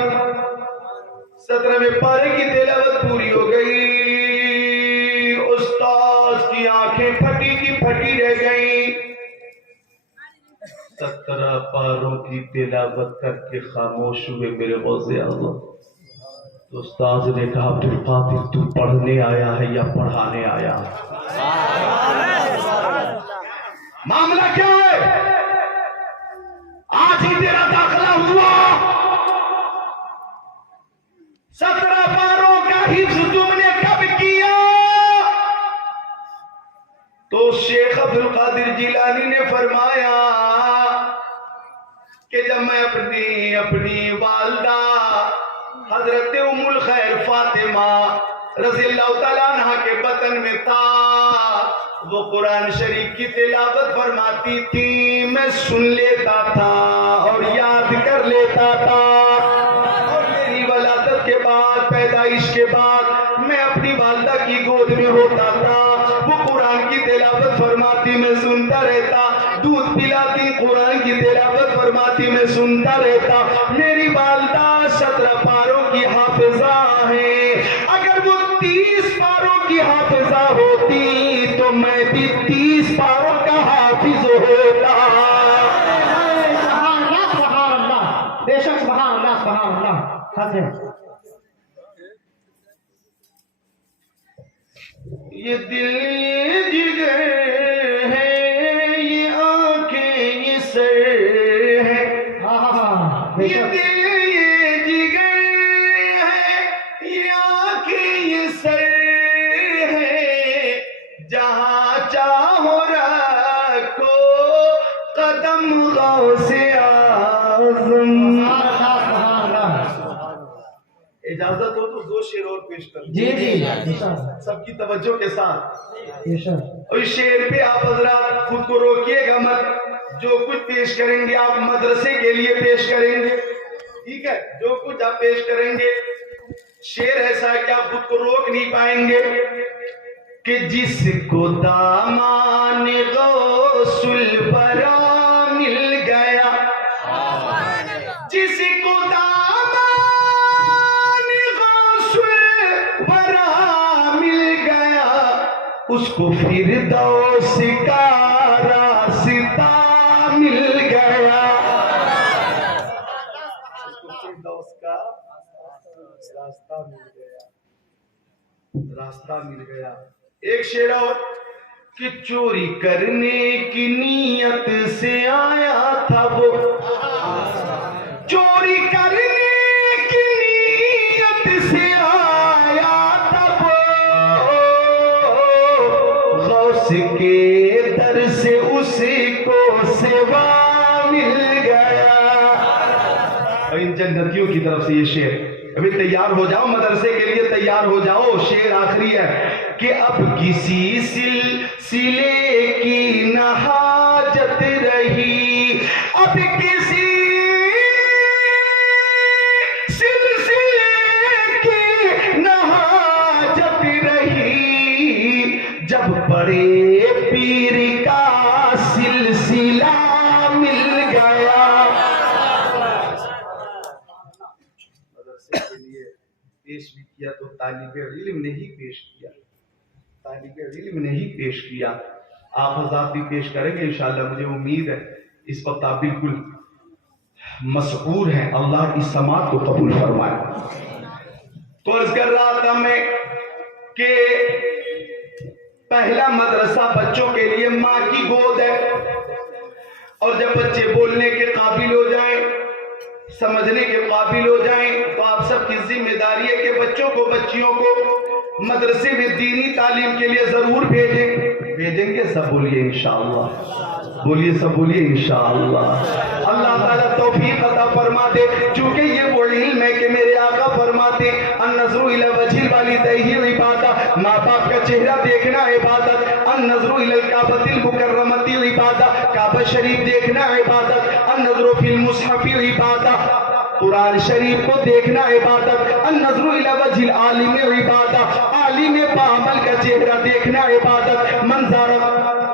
17वें पारे की तिलावत पूरी हो गई। उस्ताद की आंखें फटी की फटी रह गई। 17 पारों की तिलावत करके खामोश हुए मेरे गौसे आज़म। तो उस्ताद ने कहा अब्दुल कादिर तू पढ़ने आया है या पढ़ाने आया? मामला क्या है? आज ही तेरा दाखिला हुआ। 17 पारों का हिफ्ज़ तुमने कब किया? तो शेख अब्दुल कादिर जिलानी ने फरमाया कि जब मैं अपनी वालदा हजरत उम्मुल खैर फातिमा रज़ियल्लाहु ताला अन्हा के बतन में था, वो कुरान शरीफ की तिलावत फरमाती थी, मैं सुन लेता था और याद कर लेता था। और मेरी वलादत के बाद, पैदाइश के बाद मैं अपनी वालदा की गोद में होता था, वो कुरान की तिलावत फरमाती, मैं सुनता रहता, दूध पिलाती, कुरान की तिलावत फरमाती, मैं सुनता रहता। मेरी वालदा 17 पारों की हाफिजा है। अगर वो 30 पारों की हाफिजा होती तो मैं भी 30 पारों का हाफिज होता। सुभान अल्लाह, बेशक सुभान अल्लाह, सुभान अल्लाह। हद है। ये दिल ये जिगर है, ये आंखें ये सर है, ये दिल ये जिगर है, ये आंखें ये सर है, जहां चाहो रखो कदम गौसे आज़म। इजाजत हो तो 2 शेर और पेश कर जी जी सबकी तवज्जो के साथ। और इस शेर पे आप हजरात खुद को रोकिएगा मत। जो कुछ पेश करेंगे आप मदरसे के लिए पेश करेंगे, ठीक है? जो कुछ आप पेश करेंगे शेर ऐसा है कि आप खुद को रोक नहीं पाएंगे। कि जिसको दामान गौसुल बरा मिल गया, जिसको उसको फिरदौस का रास्ता मिल गया, उसको फिरदौस का रास्ता मिल गया, रास्ता मिल गया। एक शेर और कि चोरी करने की नीयत से आया था वो, चोरी करने की नीयत से आया था वो, गौस के दर से उसको सेवा मिल गया। और इन जन्नतियों की तरफ से ये शेर, अभी तैयार हो जाओ, मदरसे के लिए तैयार हो जाओ। शेर आखिरी है कि अब किसी सिलसिले की न हाजत रही, अब किसी सिलसिले की न लिए पेश भी किया तो तालिब इल्म ने ही पेश किया, तालिब इल्म ने ही पेश किया। आप हज़रात भी पेश करेंगे इंशाअल्लाह, मुझे उम्मीद है। इस वक्त आप बिल्कुल मशहूर हैं, अल्लाह इस समात को कबूल फरमाए। तो अर्ज कर रहा था मैं कि पहला मदरसा बच्चों के लिए माँ की गोद है, और जब बच्चे बोलने के काबिल हो जाएं, समझने के काबिल हो जाएं, तो आप सबकी जिम्मेदारी है कि बच्चों को, बच्चियों को मदरसे में दीनी तालीम के लिए जरूर भेजेंगे। सब बोलिए इंशाअल्लाह, बोलिए सब बोलिए इंशाअल्लाह। अल्लाह ताला तौफीक अता फरमा दे, चूंकि ये वो इल्म है कि मेरे आका फरमाते अन्नज़रु इला वजहिल वालिदैहि इबादत, माँ बाप का चेहरा देखना इबादत। अन्नज़रु इला काबतिल मुकर्रमति इबादत, काबा शरीफ देखना इबादत। अन्नज़रु फिल मुसहफि इबादत, कुरान शरीफ को देखना इबादत। अन्नज़रु इला वजहिल आलिम इबादत, आलिम बाअमल का चेहरा देखना इबादत। मंज़ारा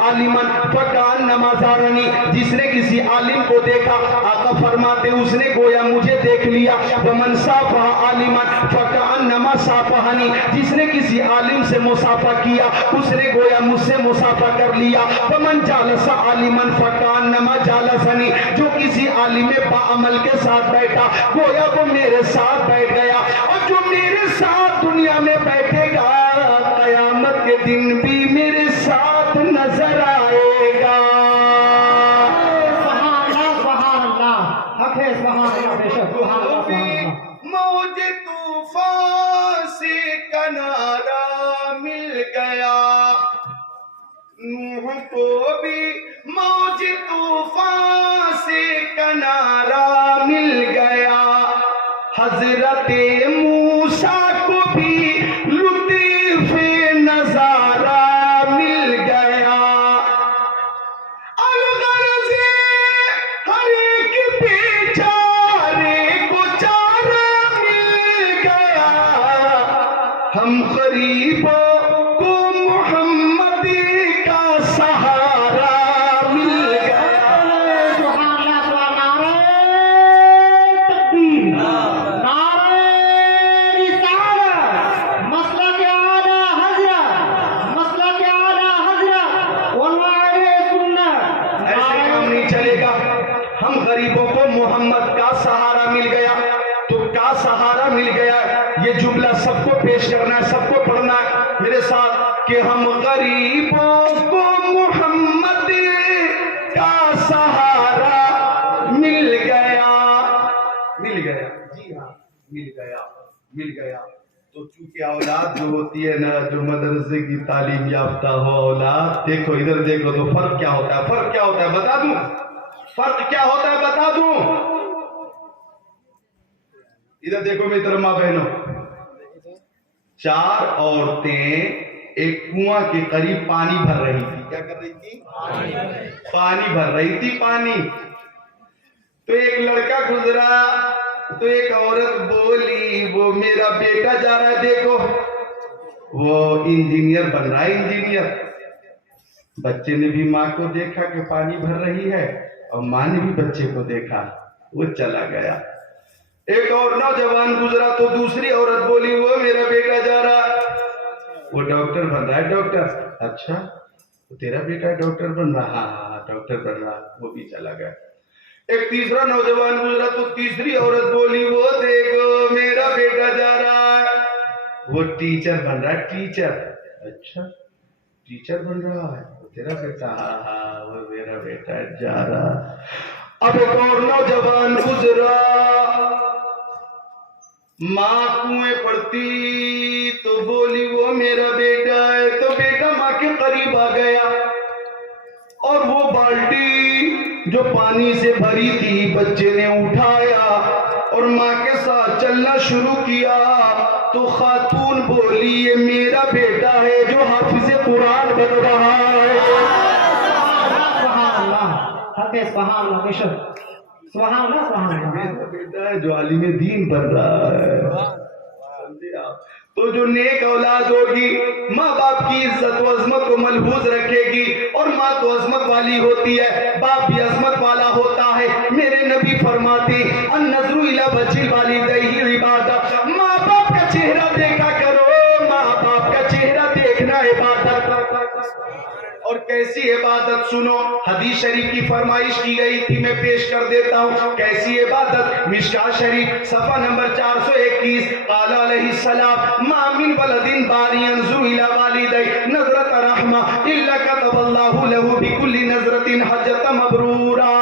आलिमन फकान नमाज़ारनी, जिसने किसी आलिम को देखा, आका फरमाते उसने गोया मुझे देख लिया। वमन साफा आलिमन फकान नमा साफहानी, जिसने किसी आलिम से मुसाफा किया, उसने गोया मुझसे मुसाफा कर लिया। वमन जालसा आलिमन फकान नमा जालसनी, जो किसी आलिम बाअमल के साथ बैठा, गोया वो मेरे साथ बैठ गया। और जो मेरे साथ दुनिया में बैठेगा, कयामत के दिन भी मेरे साथ नजर आएगा। मौज तूफान से किनारा मिल गया, नूह को भी मौज तूफान से किनारा मिल गया। हजरत मूसा को भी लुत्फ़े नजारा मिल गया। अलगर्ज़ हर एक बेचारे को चारा मिल गया। हम गरीबों को मोहम्मद का सहारा मिल गया। हम गरीबों को मोहम्मद का सहारा मिल गया, तो का सहारा मिल गया, ये जुमला सबको पेश करना है, सबको पढ़ना है मेरे साथ कि हम गरीबों को मोहम्मद का सहारा मिल गया। मिल गया, जी हाँ, मिल गया, मिल गया। तो चूंकि औलाद जो होती है ना, जो मदरसे की तालीम याफ्ता हो औलाद, देखो इधर देखो, तो फर्क क्या होता है, फर्क क्या होता है बता दूं, फर्क क्या होता है बता दूं। इधर देखो मित्र माँ बहनों, 4 औरतें एक कुआं के करीब पानी भर रही थी। क्या कर रही थी? पानी भर रही थी, पानी। तो एक लड़का गुजरा, तो एक औरत बोली, वो मेरा बेटा जा रहा है, देखो वो इंजीनियर बन रहा है, इंजीनियर। बच्चे ने भी माँ को देखा कि पानी भर रही है, और माँ ने भी बच्चे को देखा, वो चला गया। एक और नौजवान गुजरा, तो दूसरी औरत बोली, वो मेरा बेटा जा रहा, वो डॉक्टर बन रहा है, डॉक्टर। अच्छा, तो तेरा बेटा डॉक्टर बन रहा? हाँ, डॉक्टर बन रहा, वो भी चला गया। एक तीसरा नौजवान गुजरा, तो तीसरी औरत बोली, वो देखो मेरा बेटा जा रहा है, वो टीचर बन रहा है, टीचर। अच्छा, टीचर बन रहा है, वो तेरा बेटा? हाँ, वो मेरा बेटा जा रहा। अब एक और नौजवान गुजरा, माँ कुएं पड़ती, तो बोली, वो मेरा बेटा है, तो बेटा माँ के करीब आ गया, और वो बाल्टी जो पानी से भरी थी बच्चे ने उठाया और माँ के साथ चलना शुरू किया। तो खातून बोली, ये मेरा बेटा है जो हाफिज़े कुरान बन रहा है। मेरा बेटा है जो आलिम दीन बन रहा है। तो जो नेक औलाद होगी, माँ बाप की इज्जत व अजमत को मलबूज रखेगी, और माँ तो अजमत वाली होती है, बाप भी अजमत वाला होता है। मेरे नबी फरमाते, अन्नज़रु इला वजहिल वालिदैहि इबादत, माँ कैसी इबादत सुनो, हदीस शरीफ की फरमाइश की गई थी, मैं पेश कर देता हूँ। कैसी इबादत, मिशकात शरीफ सफा नंबर 421, काला अलैहिस्सलाम मा मिन वलदिन बारी यंजुरु इला वालिदै नज़रत रहमा इल्ला कतबल्लाहु लहू बिकुल्ली नज़रतिन हज्जतन मबरूरा।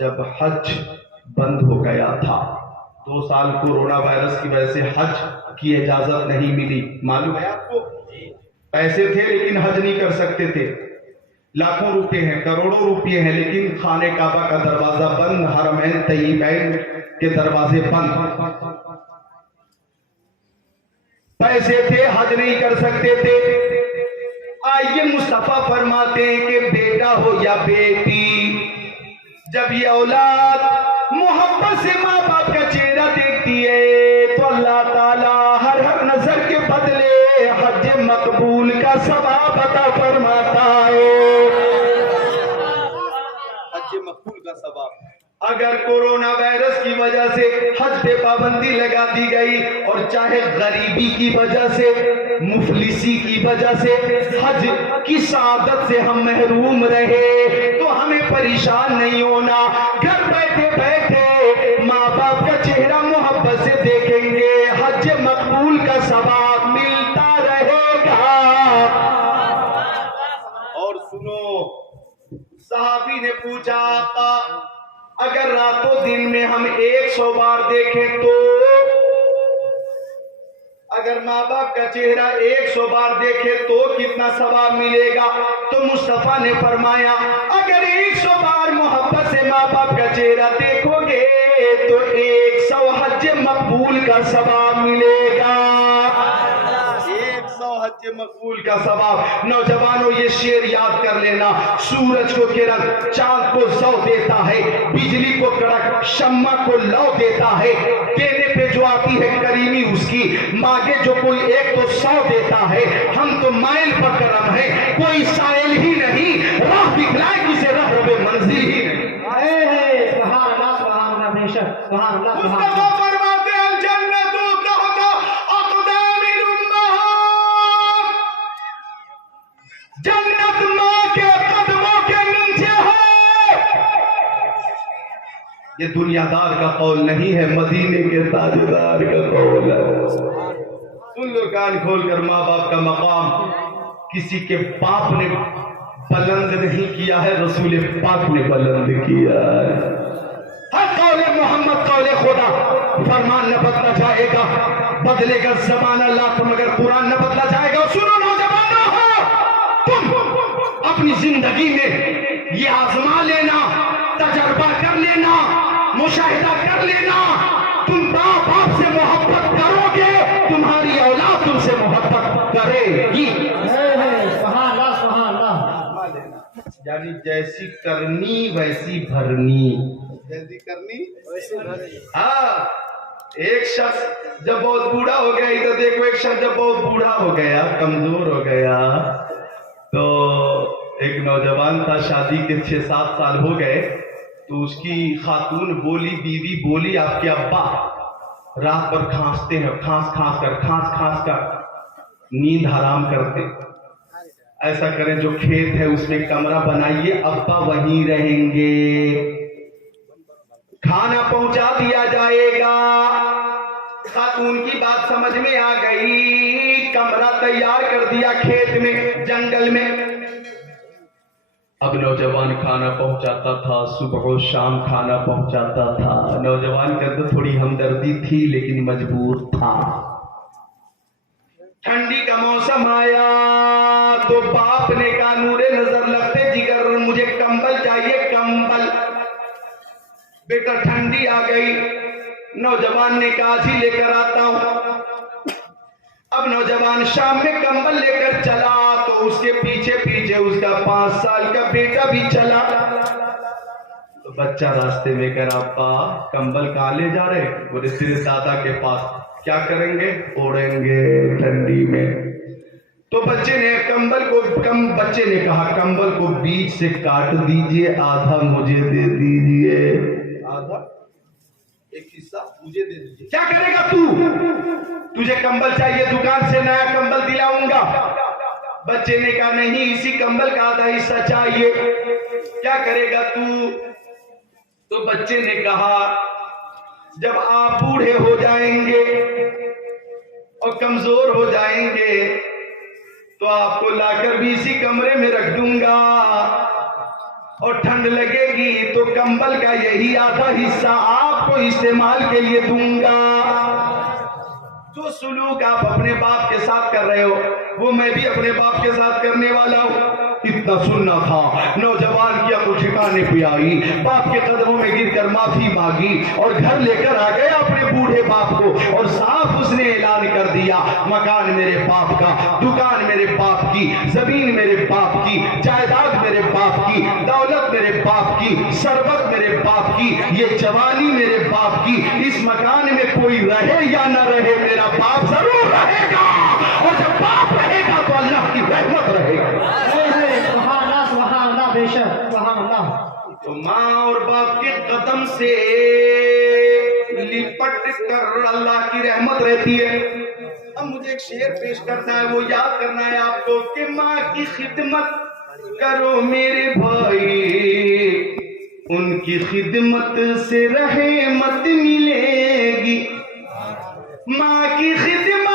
जब हज बंद हो गया था, 2 साल कोरोना वायरस की वजह से हज की इजाजत नहीं मिली, मालूम है आपको? पैसे थे लेकिन हज नहीं कर सकते थे, लाखों रुपए हैं, करोड़ों रुपए हैं, लेकिन खाने काबा का दरवाजा बंद, हरमैन तय्यबैन के दरवाजे बंद। पैसे थे, हज नहीं कर सकते थे। आइए मुस्तफा फरमाते हैं कि बेटा हो या बेटी, जब ये औलाद मोहब्बत से माँ बाप का चेहरा देखती है तो अल्लाह ताला हर हर नजर के बदले हज मकबूल का सवाब अता फरमाता है। हज मकबूल का सवाब। अगर कोरोना वायरस की वजह से हज पे पाबंदी लगा दी गई और चाहे गरीबी की वजह से, मुफलिसी की वजह से हज की सादत से हम महरूम रहे, तो हमें परेशान नहीं होना। घर बैठे बैठे माँ बाप का चेहरा मोहब्बत से देखेंगे, हज मकबूल का सवाब मिलता रहेगा। और सुनो, साहबी ने पूछा आका, अगर रातों दिन में हम 100 बार देखें तो, अगर माँ बाप का चेहरा 100 बार देखे तो कितना सवाब मिलेगा? तो मुस्तफा ने फरमाया, अगर 100 बार मोहब्बत से माँ बाप का चेहरा देखोगे तो 100 हज मकबूल का सवाब मिलेगा। 100 हज मकबूल का सवाब। नौजवानों, ये शेर याद कर लेना। सूरज को किरण, चांद को सौ देता है, बिजली को कड़क, शम्मा को लौ देता है। देने पे जो आती है करीमी उसकी, मांगे जो कोई एक तो 100 देता है। हम तो माइल पर करम है, कोई साइल ही नहीं, राह दिखलाए किसे रहबे मंजिल ही नहीं। सुभान अल्लाह बेशक, सुभान अल्लाह सुभान अल्लाह। फरमाते हैं जन्नतु तहता अक़दामिल उम्महात, जन्नत मां के कदमों के नीचे है। ये दुनियादार का कौल नहीं है, मदीने के ताजदार का कौल है। सुन लो कान खोलकर, माँ बाप का मकाम किसी के बाप ने बुलंद नहीं किया है, रसूल पाक ने बुलंद किया है। हर कौले मोहम्मद कौले खुदा, फरमान न बदला जाएगा, बदलेगा जमाना लाख मगर कुरान न बदला जाएगा। सुनो नौजवानों, तुम अपनी जिंदगी में ये आजमा लेना, तजर्बा कर लेना, मुशाहिदा कर लेना, तुम बाप बाप से मोहब्बत करोगे, तुम्हारी औलाद तुमसे मोहब्बत करेगी। सुभान अल्लाह सुभान अल्लाह। यानी जैसी करनी वैसी भरनी, जैसी करनी वैसी भरनी। हाँ, एक शख्स जब बहुत बूढ़ा हो गया, इधर देखो, एक शख्स जब बहुत बूढ़ा हो गया, कमजोर हो गया, तो एक नौजवान था, शादी के 6-7 साल हो गए, तो उसकी खातून बोली, बीवी बोली, आपके अब्बा रात भर खांसते हैं, खांस खांस कर नींद हराम करते। ऐसा करें, जो खेत है उसमें कमरा बनाइए, अब्बा वहीं रहेंगे, खाना पहुंचा दिया जाएगा। खातून की बात समझ में आ गई, कमरा तैयार कर दिया खेत में, जंगल में। अब नौजवान खाना पहुंचाता था, सुबह और शाम खाना पहुंचाता था। नौजवान के अंदर थोड़ी हमदर्दी थी लेकिन मजबूर था। ठंडी का मौसम आया तो बाप ने कहा, नूरे नजर लगते जिगर, मुझे कंबल चाहिए, कंबल। बेटा ठंडी आ गई, नौजवान ने कहा जी लेकर आता हूं। अब नौजवान शाम में कंबल लेकर चला तो उसके पीछे पीछे उसका 5 साल का बेटा भी चला। तो बच्चा रास्ते में कह रहा, अब्बा कंबल कहाँ ले जा रहे? बोले तेरे दादा के पास। क्या करेंगे? ओढ़ेंगे ठंडी में। तो बच्चे ने बच्चे ने कहा, कंबल को बीच से काट दीजिए, आधा मुझे दे दीजिए, आधा एक हिस्सा मुझे दे दीजिए। क्या करेगा तू? तुझे कंबल चाहिए, दुकान से नया कंबल दिलाऊंगा। बच्चे ने कहा नहीं, इसी कंबल का आधा हिस्सा चाहिए, क्या करेगा तू? तो बच्चे ने कहा जब आप बूढ़े हो जाएंगे और कमजोर हो जाएंगे तो आपको लाकर भी इसी कमरे में रख दूंगा, और ठंड लगेगी तो कंबल का यही आधा हिस्सा आपको इस्तेमाल के लिए दूंगा। जो सुलूक आप अपने बाप के साथ कर रहे हो वो मैं भी अपने बाप के साथ करने वाला हूं। इतना सुनना था, नौजवान की अकल ठिकाने पे आई, बाप के कदमों में गिरकर माफी मांगी और घर लेकर आ गया अपने बूढ़े बाप को, और साफ उसने ऐलान कर दिया, मकान मेरे बाप का, दुकान मेरे बाप की, जमीन मेरे बाप की, जायदाद मेरे बाप की, दौलत मेरे बाप की, शरबत मेरे बाप की, ये जवानी मेरे बाप की। इस मकान में कोई रहे या न रहे, मेरा बाप जरूर रहेगा, और जब बाप रहेगा तो अल्लाह की रहमत रहेगी। बेशक सुभान अल्लाह। तो माँ और बाप के कदम से लिपट कर अल्लाह की रहमत रहती है। अब मुझे एक शेर पेश करना है, वो याद करना है आपको कि माँ की खिदमत करो मेरे भाई, उनकी खिदमत से रहमत मिलेगी। माँ की खिदमत